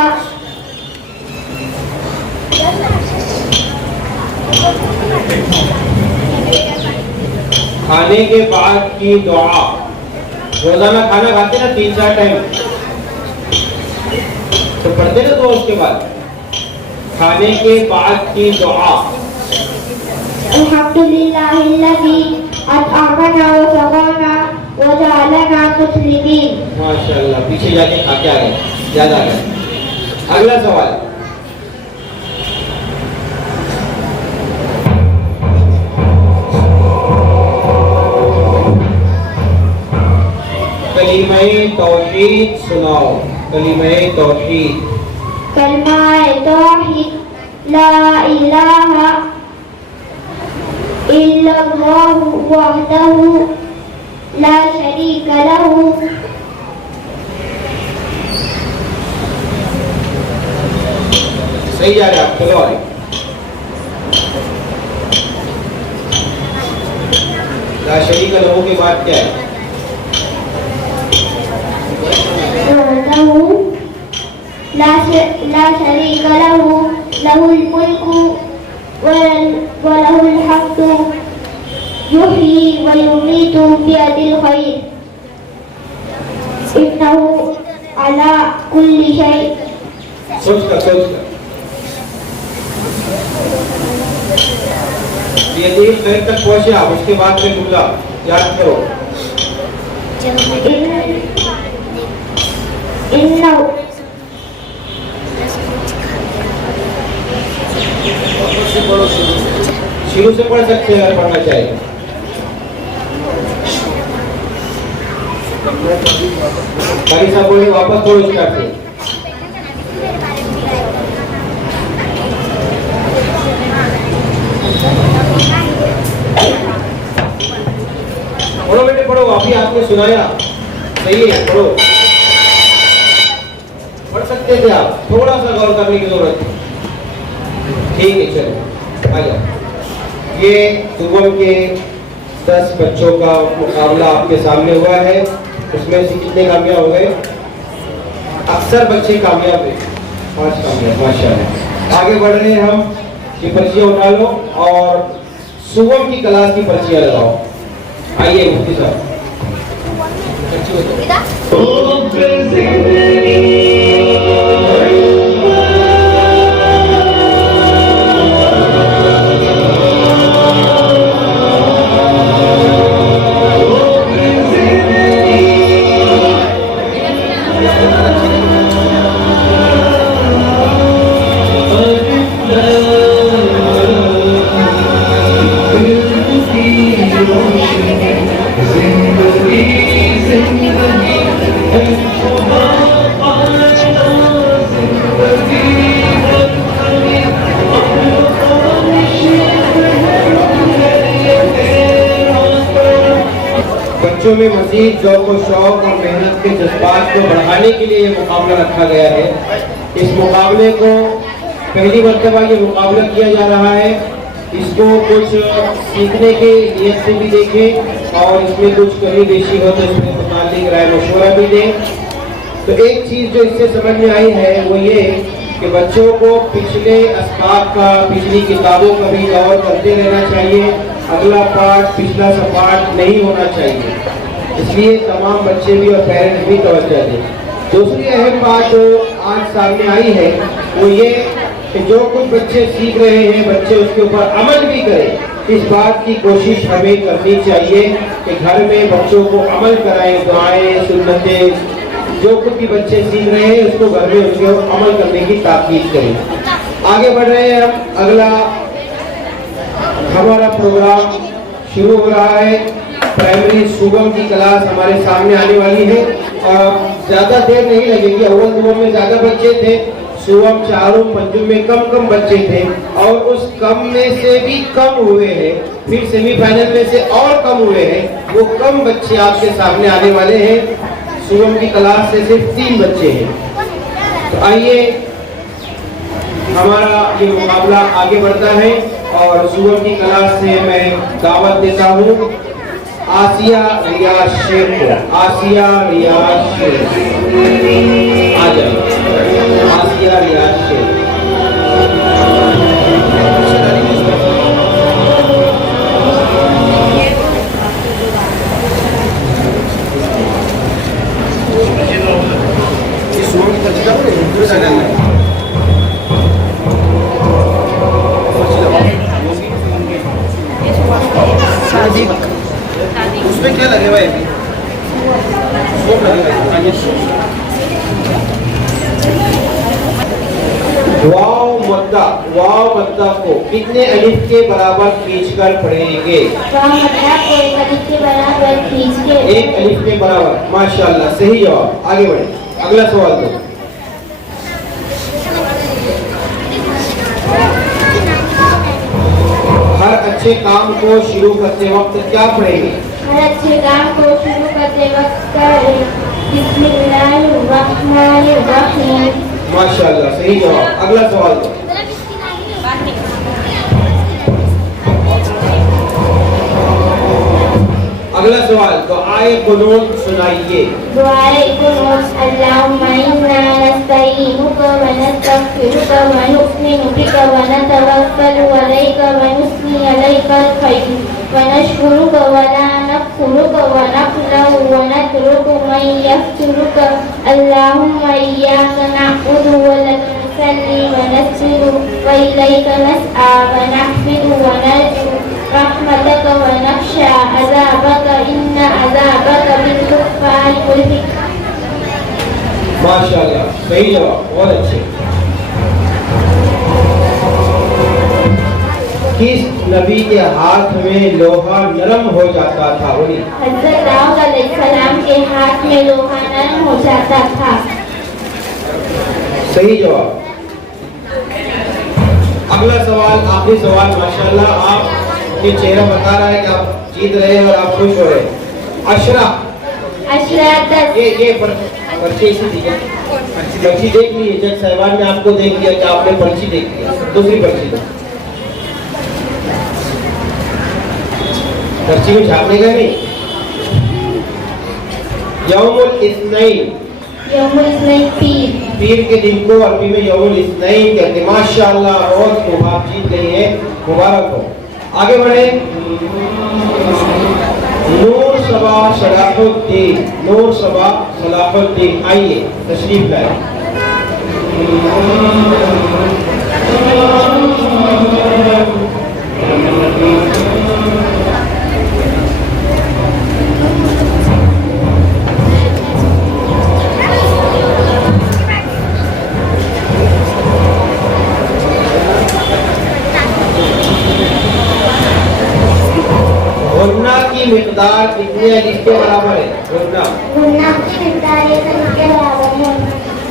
खाने के बाद की दुआ। रोजाना खाना खाते ना 3-4 टाइम, तो पढ़ते ना तो उसके बाद खाने के बाद की दुआ। अल्हम्दुलिल्लाहिल्लज़ी अत'अमना व सक़ाना व जअलना मुस्लिमीन। माशाअल्लाह, पीछे जाके खा के आ गए, याद आ गया। अगला सवाल, कलीमे तौहीद सुनाओ। कलीमे तौहीद। कलमाए तौहीद ला इलाहा इल्लल्लाहु वहदहु ला शरीका लहु। सही जा रहे आप, चलो आगे। ला शरीका लहु के बाद क्या है? ला शरीका लहु लहुल मुल्कु व लहुल हम्दु युहयी व युमीतु बियदिल खैर इन्नहु अला कुल्ली शै। सोच कर ये 3 लाइन तक पहुंचे आप, उसके बाद में जुमला याद करो। शुरू से पढ़ सकते हैं अगर पढ़ना चाहिए। कारी साहब बोले वापस पढ़ो स्टार्ट से। पढ़ो बेटे पढ़ो, अभी आपने सुनाया, सही है, पढ़ो। पढ़ सकते थे आप, थोड़ा सा गौर करने की जरूरत है। ठीक है, चलो आ जाओ। ये सुबह के 10 बच्चों का मुकाबला आपके सामने हुआ है। उसमें से कितने कामयाब हो गए? अक्सर बच्चे कामयाब हुए, 5 कामयाब, माशाल्लाह। आगे बढ़ रहे हैं हम। ये पर्चियाँ उठा लो और सुबह की क्लास की पर्चियाँ लगाओ। आइए मुफ्ती साहब। बच्चों में मजीद शौक और मेहनत के जज्बात को बढ़ाने के लिए ये मुकाबला रखा गया है। इस मुकाबले को पहली मरतबा ये मुकाबला किया जा रहा है। इसको कुछ सीखने के नियत से भी देखें और इसमें कुछ कमी बेशी हो तो इसमें मुतालिक राय मशवरा भी दें। तो एक चीज़ जो इससे समझ में आई है वो ये कि बच्चों को पिछले असबाब का, पिछली किताबों का भी गौर करते रहना चाहिए। अगला पार्ट पिछला सा पार्ट नहीं होना चाहिए, इसलिए तमाम बच्चे भी और पेरेंट्स भी तवज्जो दें। दूसरी अहम बात जो आज सामने आई है वो ये कि जो कुछ बच्चे सीख रहे हैं बच्चे उसके ऊपर अमल भी करें। इस बात की कोशिश हमें करनी चाहिए कि घर में बच्चों को अमल कराएं, दुआएं, सुन्नतें, जो कुछ भी बच्चे सीख रहे हैं उसको घर में उसके अमल करने की ताकीद करें। आगे बढ़ रहे हैं हम। अगला हमारा प्रोग्राम शुरू हो रहा है। प्राइमरी सुबह की क्लास हमारे सामने आने वाली है और ज़्यादा देर नहीं लगेगी। अव्वल सुबह में ज़्यादा बच्चे थे, सुबह चारों पंजुम में कम बच्चे थे और उस कम में से भी कम हुए हैं। फिर सेमीफाइनल में से और कम हुए हैं। वो कम बच्चे आपके सामने आने वाले हैं। सुबह की क्लास से सिर्फ 3 बच्चे हैं। तो आइए हमारा ये मुकाबला आगे बढ़ता है और सुबह की क्लास से मैं दावत देता हूँ आसिया रियाज शेख को। आसिया रियाज शेख आ जाए। आसिया रियाज शेख। उसमें क्या लगे भाई? वाव मद्दा को कितने अलिफ के बराबर खींचकर पढ़ेंगे? वाव मद्दा को 1 अलिफ के बराबर खींच के 1 अलिफ के बराबर। माशाल्लाह, सही जवाब। आगे बढ़े। अगला सवाल दो। हर अच्छे काम को शुरू करते वक्त क्या पढ़ेंगे? हर अच्छे काम को शुरू करते वक्त बिस्मिल्लाहिर्रहमानिर्रहीम। माशाल्लाह, सही जवाब। अगला सवाल दो। अगला सवाल तो आए कुनूत सुनाइए। दुआए कुनूत। अल्लाहुम्मा इन्ना नस्तईनुका व नस्तगफिरुका व नु'मिनु बिका व नतवक्कलु अलैका व नुस्नी अलैकल खैर व नशकुरुका व ला नकफुरुका व नखलउ व नतरुकु मन यफ्तुरुका। अल्लाहुम्मा इय्याका नअबुदु व लका नसल्ली व नस्जुदु व इलैका नस्आ व नहफिदु व नरजू रहमतक व नख्शा अज़ाबक इन्ना अज़ाबक बिल-कुफ़्फ़ारि मुल्हिक। माशाल्लाह, सही जवाब, बहुत अच्छे। किस नबी के हाथ में लोहा नरम हो जाता था? बोली। हज़रत दाऊद अलैहिस्सलाम के हाथ में लोहा नरम हो जाता था। सही जवाब। अगला सवाल, आखिरी सवाल। माशाल्लाह, आपके चेहरा बता रहा है कि आप जीत रहे हैं और आप खुश हो रहे हैं। अशरा अशरात ये पर्ची इसी दीजिए। पर्ची देख लीजिए, जज साहिबान ने आपको देख लिया कि आपने पर्ची देख लिया। दूसरी पर्ची दो। पर्ची में छापने का नहीं। यौमुल इस्नैन, यौमुल इस्नैन पीर, पीर के दिन को अरबी में यौमुल इस्नैन कहते हैं। माशाअल्लाह, बहुत खूब, आप जीत गई हैं, मुबारक हो। आगे बढ़े। नूर सबा सलाहुद्दीन, नूर सबा सलाहुद्दीन, आइए तशरीफ लाए। गुन्ना की मिकदार कितने अलिफ के बराबर है? गुन्ना गुन्ना की मिकदार एक अलिफ के बराबर है।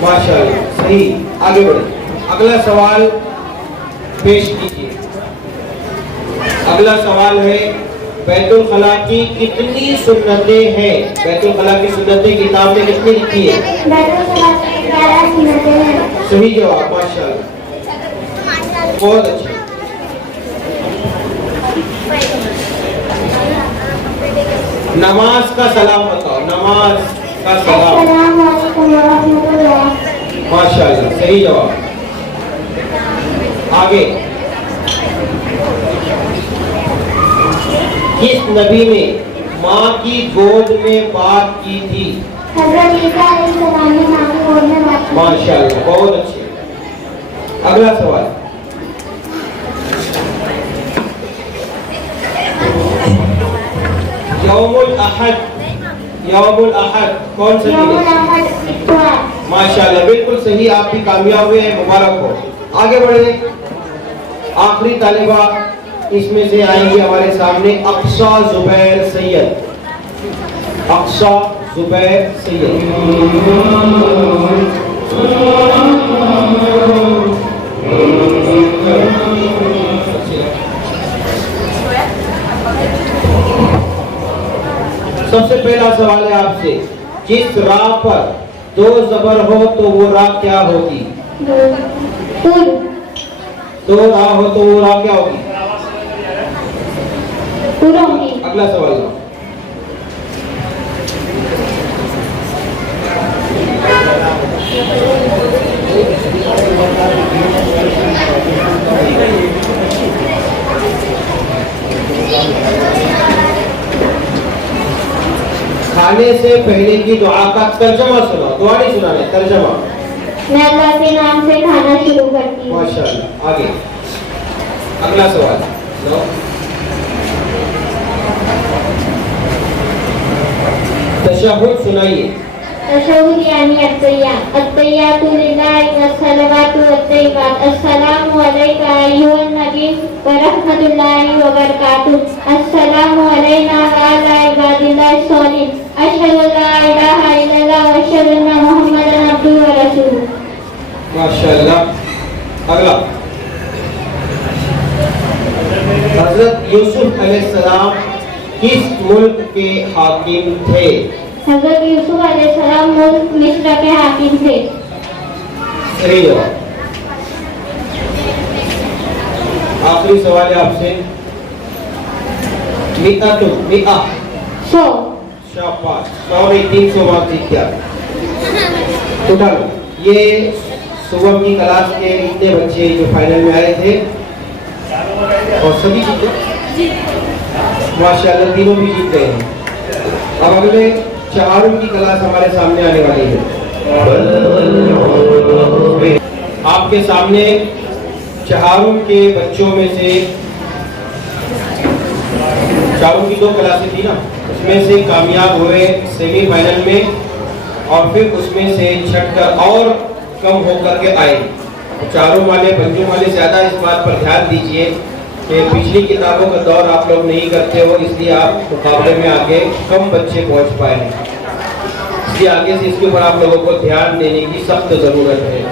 माशाअल्लाह, सही। आगे बढ़े। अगला सवाल पेश कीजिए। अगला सवाल है, बैतुल खला की कितनी सुन्नतें हैं? बैतुल खला की सुन्नतें किताब में कितनी लिखी है? बैतुल खला की 11 सुन्नतें हैं। सही जवाब, माशाअल्लाह, बहुत अच्छा। नमाज का सलाम बताओ, नमाज का सलाम। अस्सलामु अलैकुम व रहमतुल्लाह। माशाअल्लाह, सही जवाब। आगे। किस नबी ने माँ की गोद में बात की थी? हज़रत ईसा अलैहिस्सलाम ने माँ की गोद में बात की। माशाअल्लाह, बहुत अच्छे। अगला सवाल। यौमुल अहद, यौमुल अहद कौन सा दिन यौमुल है? अहद इत्वार। माशाअल्लाह, बिल्कुल सही, आप भी कामयाब हुए हैं, मुबारक हो। आगे बढ़े। आखिरी तालिबा इसमें से आएंगे हमारे सामने, अक्सा जुबैर सैयद। अक्सा जुबैर सैयद। सबसे पहला सवाल है आपसे, जिस रा पर दो जबर हो तो वो रा क्या होगी? पुर। दो रा हो तो वो रा क्या होगी? पुर होगी। अगला सवाल। खाने से पहले की दुआ का तर्जमा सुना। दुआ नहीं सुना है, तर्जमा। मैं अल्लाह के नाम से खाना शुरू करती हूँ। माशाअल्लाह। आगे। अगला सवाल लो। तशहुद सुनाइए। तशहुद यानी अत्तहियातु लिल्लाहि वस्सलावातु वत्तय्यिबात। अस्सलामु अलैका अय्युहन नबी व रहमतुल्लाहि व बरकातुहू। अस्सलामु अलैना व अला इबादिल्लाहिस सालिहीन। अशहदु अल्ला इलाहा इल्लल्लाह व अशहदु अन्ना मुहम्मदन अब्दुहु व रसूलुहू। माशाअल्लाह। अगला। हजरत यूसुफ अलैहिस्सलाम किस मुल्क के हाकिम थे? हजरत यूसुफ अलैहिस्सलाम मुल्क मिस्र के हाकिम थे। सही जवाब। आखिरी सवाल है आपसे। मिआ 100। शाबाश, 100 में 300 मार्क्स जीत गया। उठा लो। ये सुबह की क्लास के इतने बच्चे जो फाइनल में आए थे और सभी जीते, माशाअल्लाह, तीनों भी जीत गए हैं। अब अगले चारों की क्लास हमारे सामने आने वाली है। आपके सामने चारों के बच्चों में से, चारों की 2 क्लासें थी ना, उसमें से कामयाब हुए सेमीफाइनल में और फिर उसमें से छटकर और कम होकर के आए। चारों वाले बच्चों वाले ज़्यादा इस बात पर ध्यान दीजिए कि पिछली किताबों का दौर आप लोग नहीं करते हो, इसलिए आप मुकाबले में आगे कम बच्चे पहुंच पाए हैं। इसलिए आगे से इसके ऊपर आप लोगों को ध्यान देने की सख्त ज़रूरत है।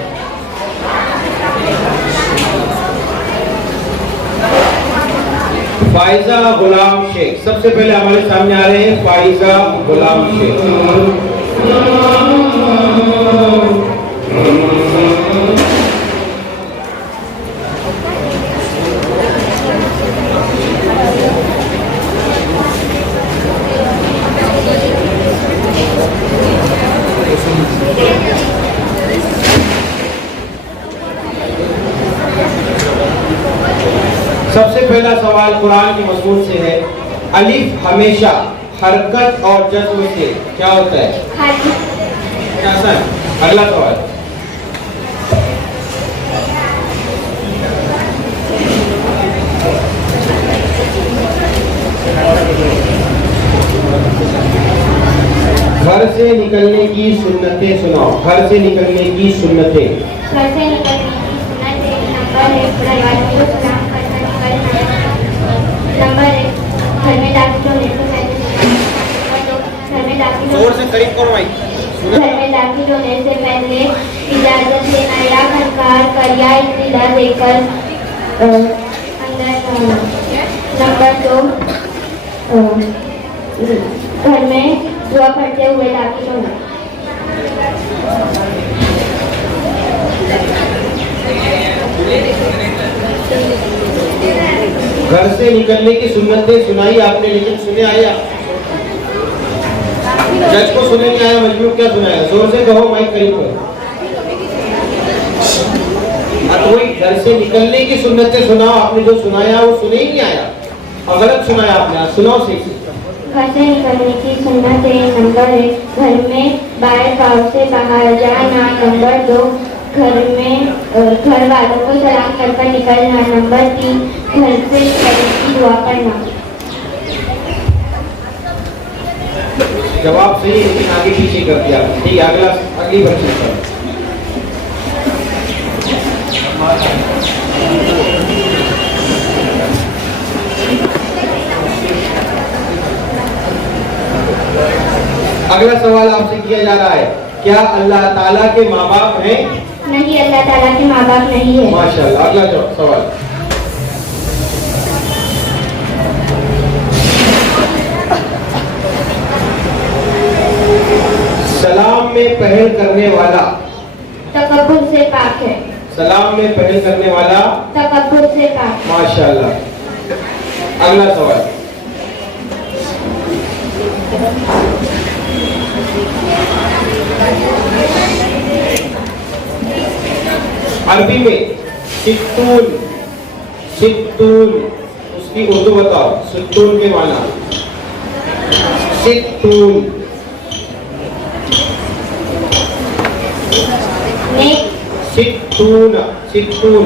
फाइजा गुलाम शेख सबसे पहले हमारे सामने आ रहे हैं। फाइजा गुलाम शेख। सबसे पहला सवाल कुरान के मजमून से है, अलिफ हमेशा हरकत और जज्म से क्या होता है? कैसा है? अगला सवाल, घर से निकलने की सुन्नतें सुनाओ। घर से निकलने की सुन्नतें। घर से निकलने की सुन्नतें नंबर 1 परिवार को सलाम करना निकलना। नंबर 1 घर में दाखिल होने से पहले घर में दाखिल जोर से करीब करो माइक। घर में दाखिल होने से पहले इजाजत लेना या खनकार कर या इत्तिला देकर अंदर जाना। नंबर 2 घर में दुआ पढ़ते हुए दाखिल होना। घर से निकलने की सुन्नतें सुनाई आपने, लेकिन सुने आया? जज को सुने नहीं आया, मजबूर क्या सुनाया? जोर से कहो, माइक करीब करो। वही घर से निकलने की सुन्नतें सुनाओ। आपने जो सुनाया वो सुने ही नहीं आया और गलत सुनाया आपने। सुनाओ सही से। घर से निकलने की सुन्नतें नंबर 1 घर में बाहर गाँव से बाहर जाना। नंबर 2 घर में घर वालों को सलाम करके निकलना। नंबर 3 घर से निकलने की दुआ करना। जवाब सही है, लेकिन आगे पीछे कर दिया। ठीक है, अगला अगली बच्ची पर। अगला सवाल आपसे किया जा रहा है, क्या अल्लाह ताला के माँ बाप हैं? नहीं, अल्लाह ताला के माँ बाप नहीं है। माशाल्लाह। अगला सवाल, सलाम में पहल करने वाला तकब्बुर से पाक है। सलाम में पहल करने वाला तकब्बुर से पाक। माशाल्लाह। अगला सवाल, अरबी में सित्तून, सित्तून उसकी उर्दू बताओ। सित्तून के माना? सित्तून सित्तून सित्तून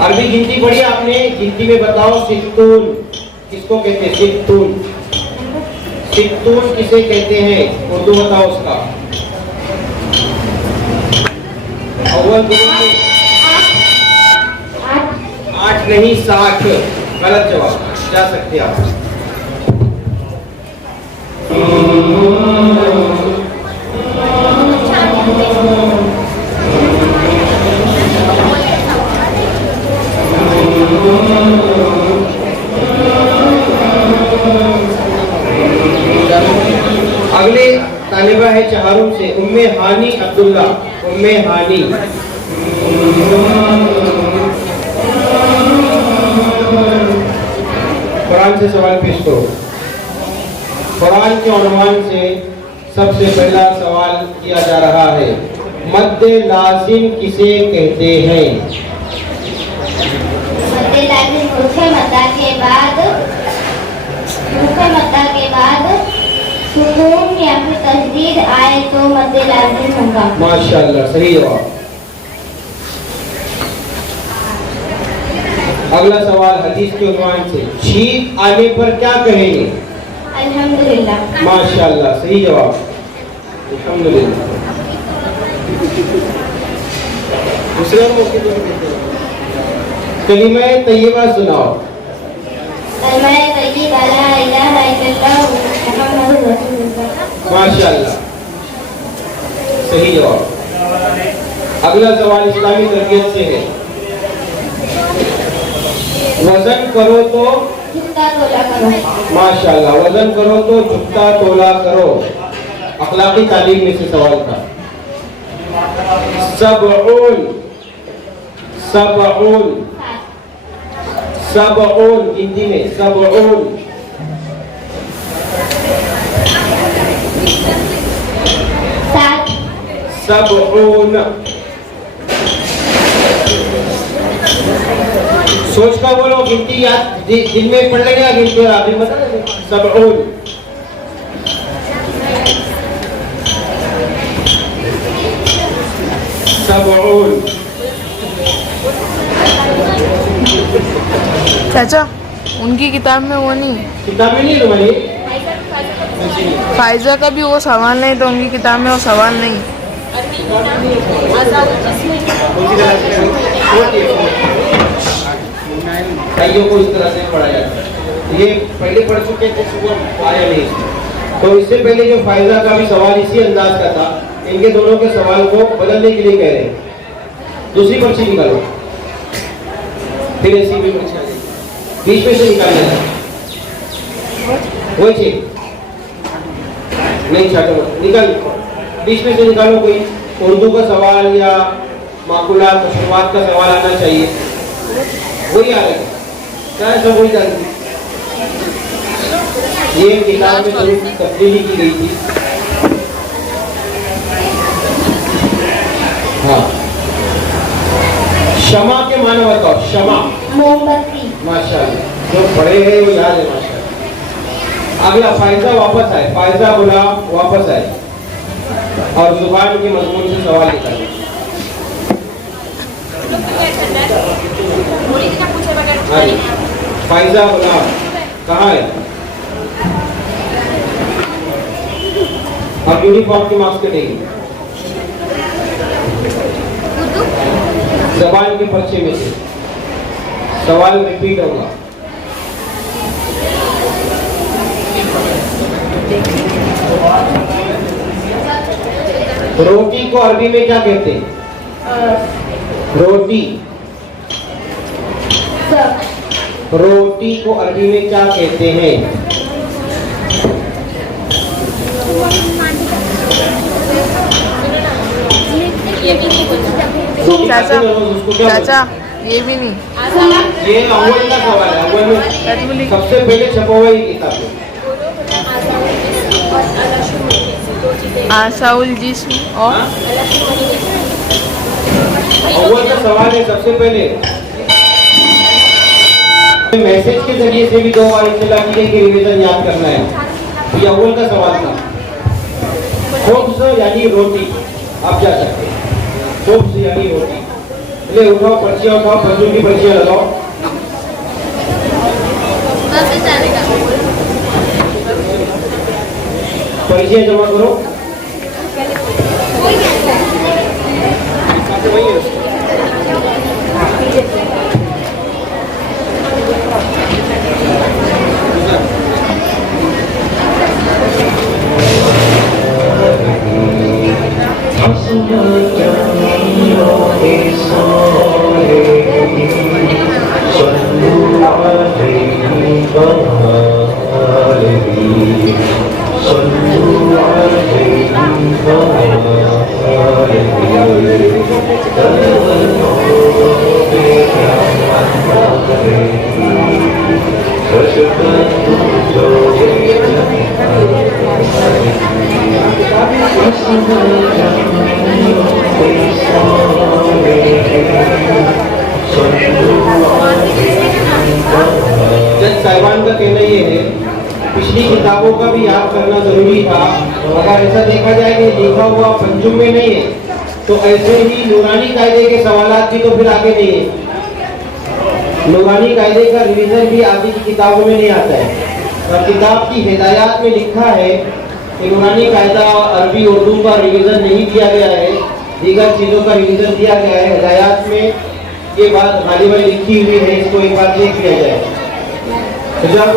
अरबी गिनती पढ़ी आपने, गिनती में बताओ सित्तून किसको कहते हैं? सित्तून सित्तून किसे कहते हैं? उर्दू बताओ उसका। अव्वल दो में 8 नहीं 60। गलत जवाब। जा सकते आप। अगले तालिबा है चहारून से, उम्मे हानी अब्दुल्ला। उम्मे हानी, कुरान से सवाल पेश करो। कुरान के उन्वान से सबसे पहला सवाल किया जा रहा है, मद्दे लाजिम किसे कहते हैं? मद्दे लाजिम मुख्य मद्दा के बाद सुकून या फिर तशदीद आए तो मद्दे लाजिम होगा। माशाल्लाह, सही जवाब। अगला सवाल हदीस के उन्वान से, छींक आने पर क्या कहेंगे? अल्हम्दुलिल्लाह। माशाल्लाह, सही जवाब। अल्हम्दुलिल्लाह। दूसरे मौके पर कलिमा तैयबा सुनाओ। कलिमा तैयबा ला इलाहा इल्लल्लाह मुहम्मदुर रसूलुल्लाह। माशाल्लाह, सही जवाब। अगला सवाल इस्लामी तरबियत से है, वजन करो तो झुकता तोला करो। माशाल्लाह, वजन करो तो झुकता तोला करो। अखलाकी तालीम में से सवाल था। सबऊन, सबऊन, सबऊन हिंदी में सबऊन सबऊन। सोच का बोलो, गिनती याद दिन में पढ़ लेंगे, गिनती और आखिरी बता देंगे। सबऊन। सबऊन। चाचा उनकी किताब में वो नहीं, किताब में नहीं तुम्हारी? फाइजा का भी वो सवाल नहीं, तो उनकी किताब में वो सवाल नहीं। भाइयों को इस तरह से पढ़ा जाता है। ये पहले पढ़ चुके थे, सुबह आया नहीं। तो इससे पहले जो फायदा का भी सवाल इसी अंदाज का था, इनके दोनों के सवाल को बदलने के लिए कह रहे हैं। दूसरी पर्ची निकालो, फिर ऐसी भी पर्ची आ जाएगी, बीच में से निकालना है। वही चीज नहीं छाटो, निकाल, बीच में से निकालो। कोई उर्दू का सवाल या माकुलात शुरुआत का सवाल आना चाहिए, वही आ रहा है। क्या सब वही डाल, ये किताब में थोड़ी तब्दीली की गई थी। हाँ, क्षमा के माने बताओ। क्षमा मोमबत्ती। माशाल्लाह, जो पढ़े हैं वो याद है माशाल्लाह। अगला फायदा वापस आए, फायदा गुलाम वापस आए और जुबान के मजमून से सवाल निकाले। फायदा गुलाम कहाँ है? अब यूनिफॉर्म के मार्क्स कटेंगे, जबान के पर्चे में से सवाल रिपीट होगा। रोटी को अरबी में क्या कहते हैं? रोटी। रोटी को अरबी में क्या कहते हैं? चाचा चाचा ये भी नहीं, ये अव्वल का सवाल है। अव्वल में सबसे पहले छपा हुआ ये किताब है। आशाउल जिस्म और अव्वल का सवाल है सबसे पहले। मैसेज के जरिए से भी 2 बार इत्तला की कि रिवीजन याद करना है। ये अव्वल का सवाल था। खुब्ज़ यानी रोटी, आप जा सकते हैं। खुब्ज़ यानी रोटी। ले उठाओ, पर्चियाँ उठाओ, बच्चों की पर्चियाँ लगाओ। पर्चियाँ जमा करो। जज साहिबान का कहना ये है, पिछली किताबों का भी याद करना जरूरी था। अगर ऐसा देखा जाए कि लिखा हुआ पंजुम में नहीं है, तो ऐसे ही नूरानी कायदे के सवालात भी तो फिर आगे नहीं है। नूरानी कायदे का रिवीजन भी आगे की किताबों में नहीं आता है। और किताब की हिदायत में लिखा है कि नूरानी कायदा अरबी उर्दू का रिवीजन नहीं दिया गया है, दीगर चीज़ों का रिवीजन दिया गया है। हिदायत में ये बात गालिबन लिखी हुई है, इसको एक बार देख लिया जाए। जब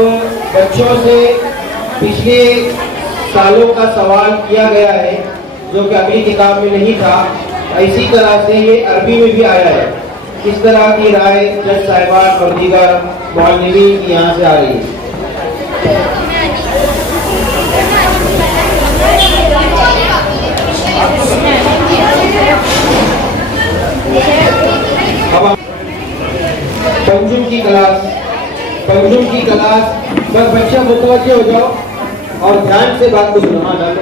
बच्चों से पिछले सालों का सवाल किया गया है जो कि अगली किताब में नहीं था, इसी तरह से ये अरबी में भी आया है। इस तरह की राय जज साहिबान और दीगर मुअल्लिमीन की यहाँ से आ रही है। अब पंजुम की क्लास पर बच्चा मुतवज्जे हो जाओ और ध्यान से बात को सुनो। हाँ डालो।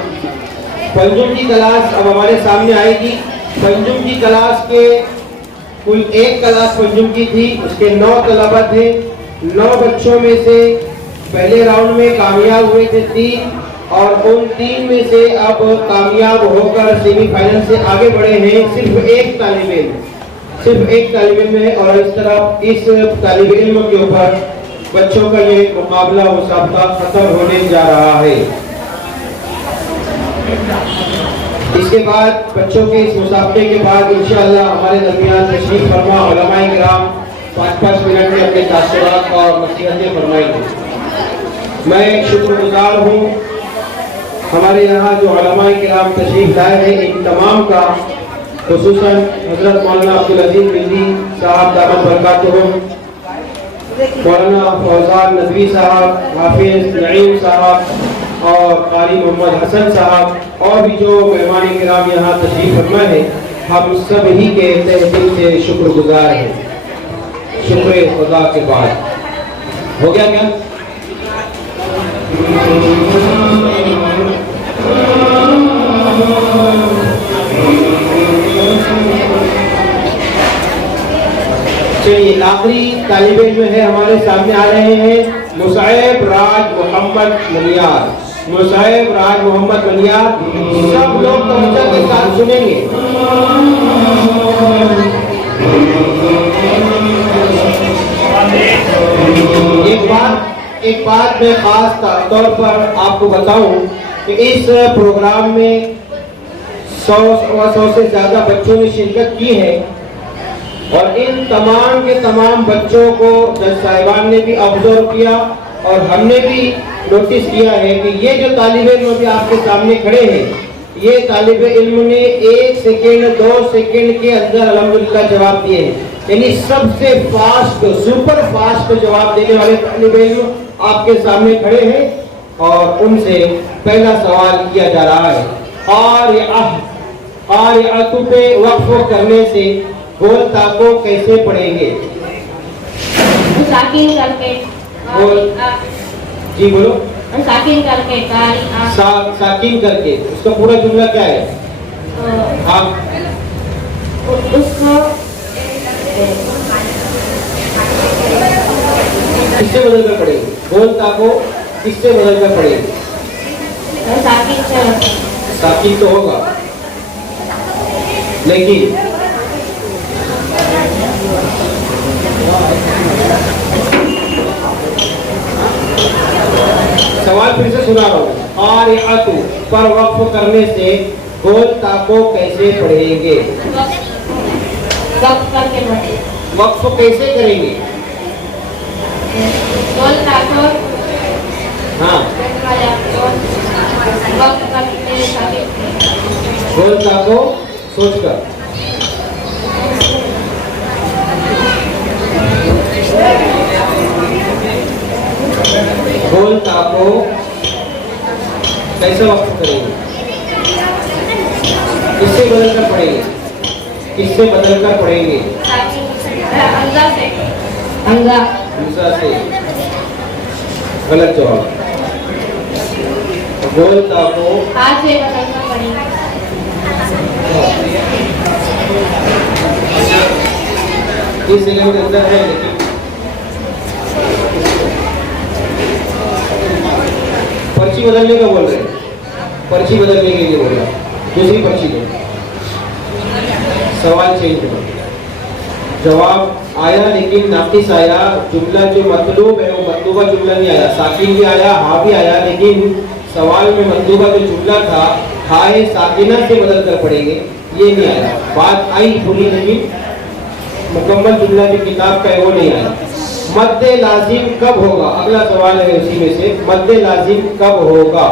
पंजुम की क्लास अब हमारे सामने आएगी। पंजुम की क्लास के कुल एक क्लास पंजुम की थी, उसके 9 तलबा थे। 9 बच्चों में से पहले राउंड में कामयाब हुए थे 3 और उन 3 में से अब कामयाब होकर सेमीफाइनल से आगे बढ़े हैं सिर्फ एक तालिब इल्म है। और इस तरह इस तालिब इल्म के ऊपर बच्चों का ये मुकाबला मुसाबका खत्म होने जा रहा है। इसके बाद बच्चों के इस मुसाफे के बाद इंशाअल्लाह हमारे दरमियान तशरीफ फरमा उलमाए किराम 5-5 मिनट में अपने तासुरात और नसीहतें फरमाएंगे। मैं शुक्रगुजार हूँ हमारे यहाँ जो उलमाए किराम तशरीफ लाए हैं इन तमाम का, खुसूसन हजरत मौलाना अब्दुल अजीज बिल्ली साहब दामद बरकातुहुम, मौलाना फौजान नदवी साहब, हाफिज नईम साहब और कारी मोहम्मद हसन साहब और भी जो मेहमान किराम यहाँ तशरीफ फरमा है, हम सब ही के तहे दिल से शुक्रगुजार हैं। शुक्र खुदा के बाद हो गया क्या? चलिए आखिरी तालिब इल्म है हमारे सामने आ रहे हैं मुसाइब राज मोहम्मद मनियार। मुसाइब राज मोहम्मद मनियार, सब लोग तवज्जो के साथ सुनेंगे। एक बात मैं खास तौर पर आपको बताऊं कि इस प्रोग्राम में 100 से ज्यादा बच्चों ने शिरकत की है और इन तमाम के तमाम बच्चों को जज साहिबान ने भी ऑब्जर्व किया और हमने भी नोटिस किया है कि ये जो तालिब इल्म अभी आपके सामने खड़े हैं, ये तालिब इल्म ने 1 सेकेंड 2 सेकेंड के अंदर अल्हम्दुलिल्लाह जवाब दिए हैं। यानी सबसे फास्ट सुपर फास्ट जवाब देने वाले तालिब इल्म आपके सामने खड़े हैं और उनसे पहला सवाल किया जा रहा है। आरियातु पे वक्फ करने से गोल ताको कैसे पढ़ेंगे? साकिन करके जी बोलो। साकिन करके साकिन करके उसका पूरा जुमला क्या है? आप उसको किससे बदल कर पढ़ेंगे? गोल ताको किससे बदल कर पढ़ेंगे? साकिन तो होगा, लेकिन सवाल फिर से सुना रहा हूँ। आरियातु पर वक्फ करने से गोल ताको कैसे पढ़ेंगे? वक्फ कैसे करेंगे? गोल ताको हाँ, गोल ताको सोचकर। गोल ताको कैसे वक्त करेंगे? किससे बदल कर पढ़ेंगे? किससे बदल कर पढ़ेंगे? हमजा से। गलत जवाब। गोल ताको हाथ से बदल कर पढ़ेंगे। 30 सेकंड के अंदर है, लेकिन पर्ची बदलने का बोल रहे हैं। पर्ची बदलने के लिए बोल रहा है, दूसरी पर्ची दो। सवाल चेंज करो। जवाब आया लेकिन नाकिस आया। जुमला जो मतलूब है वो मतलूबा जुमला नहीं आया। साकिन भी आया, हाँ भी आया, लेकिन सवाल में मतलूबा जो जुमला था हाय साकिना से बदल कर पढ़ेंगे, ये नहीं आया। बात आई पूरी, लेकिन मुकम्मल जुमला जो किताब का है वो नहीं आया। मद्दे लाजिम कब होगा? अगला सवाल है उसी में से। मद्दे लाजिम कब होगा?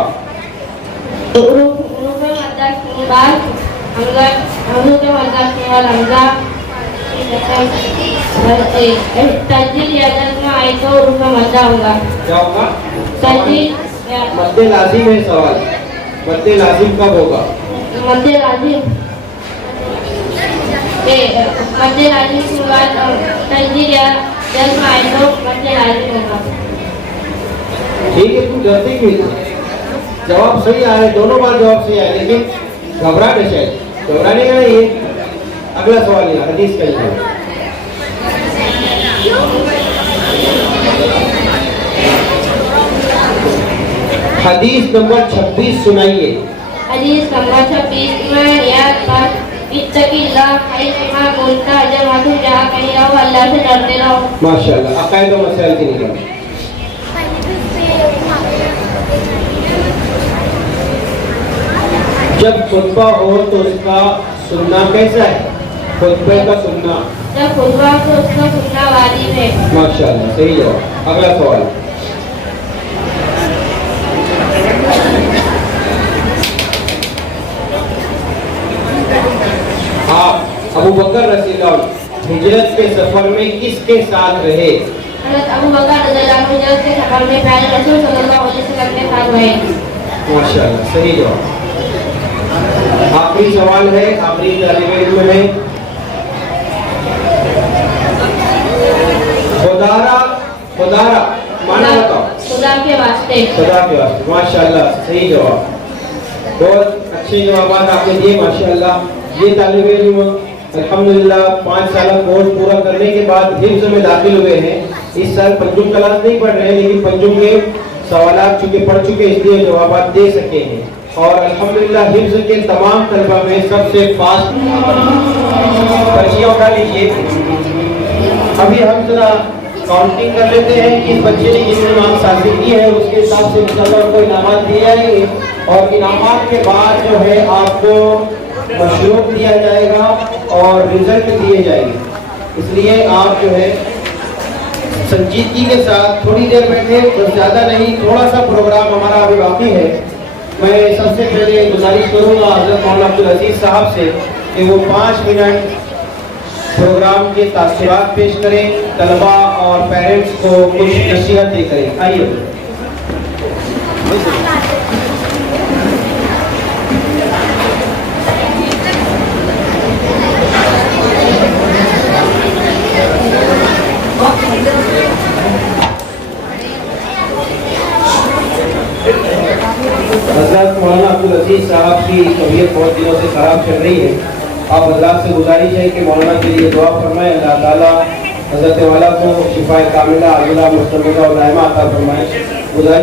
क्या होगा? मद्दे लाजिम है सवाल। मद्दे लाजिम कब होगा? मद्दे लाजिम के बाद तस्दीर या जज्म आए तो मद्दे लाजिम होगा। ठीक है, तुम डरते क्यों? जवाब सही आए, दोनों बार जवाब सही आए, लेकिन घबरा न जाए, घबराने का नहीं है। अगला सवाल है हदीस का है। हदीस नंबर 26 सुनाइए। हदीस नंबर 26 में यह बात इत्तकिल्लाह हैसुमा कुंता, जब हाथों जहाँ कहीं रहो अल्लाह से डरते रहो। माशाल्लाह, अकायद और मसाइल की निकल। जब खुतबा हो तो उसका सुनना कैसा है? खुतबे का सुनना, जब खुतबा तो उसका सुनना वाजिब है। माशाल्लाह, सही जवाब। अगला सवाल। आप अबू बकर रज़ियल्लाहु अन्हु हिजरत के सफर में किसके साथ रहे? हज़रत अबू बकर रज़ियल्लाहु अन्हु हिजरत के सफर में प्यारे रसूल सल्लल्लाहु अलैहि वसल्लम के साथ रहे। माशाल्लाह, सही जवाब। आखिरी सवाल है, आखिरी तालिब इल्म है। खुदारा, खुदारा माना बताओ। खुदा के वास्ते। खुदा के वास्ते, माशाल्लाह, सही जवाब। बहुत अच्छे जवाब आपने दिए, माशाल्लाह। ये तालिब इल्म अल्हम्दुलिल्लाह 5 साल कोर्स पूरा करने के बाद हिफ्ज़ में दाखिल हुए हैं। इस साल पंजुम क्लास नहीं पढ़ रहे हैं, लेकिन पंजुम के सवालात चूंकि पढ़ चुके, इसलिए जवाब दे सके हैं। और अल्हम्दुलिल्लाह हिफ्ज़ के तमाम तलबा में सबसे फास्ट पर्चियाँ उठा लीजिए। अभी हम जरा काउंटिंग कर लेते हैं कि इस बच्चे ने जितने मार्क्स हासिल किए हैं उसके हिसाब से इंशाअल्लाह को इनामात दिए जाएंगे, और इनामात के बाद जो है आपको मशरूब दिया जाएगा और रिजल्ट दिए जाएंगे। इसलिए आप जो है संजीदगी के साथ थोड़ी देर बैठे, बस ज़्यादा नहीं, थोड़ा सा प्रोग्राम हमारा अभी बाकी है। मैं सबसे पहले गुजारिश करूँगा हज़रत मौलाना अब्दुल अजीज़ साहब से कि वो 5 मिनट प्रोग्राम के तासुरात पेश करें, तलबा और पेरेंट्स को कुछ नसीहतें करें। आइए। हज़रत मौलाना अब्दुल अजीज़ साहब की तबीयत बहुत दिनों से ख़राब चल रही है। आप हज़रात से गुजारिश है कि मौलाना के लिए दुआ फरमाएं, अल्लाह ताला हज़रत वाला को शिफाए कामिला, आजिला, मुस्तमिला और दायमा अता फरमाएं। गुजारिश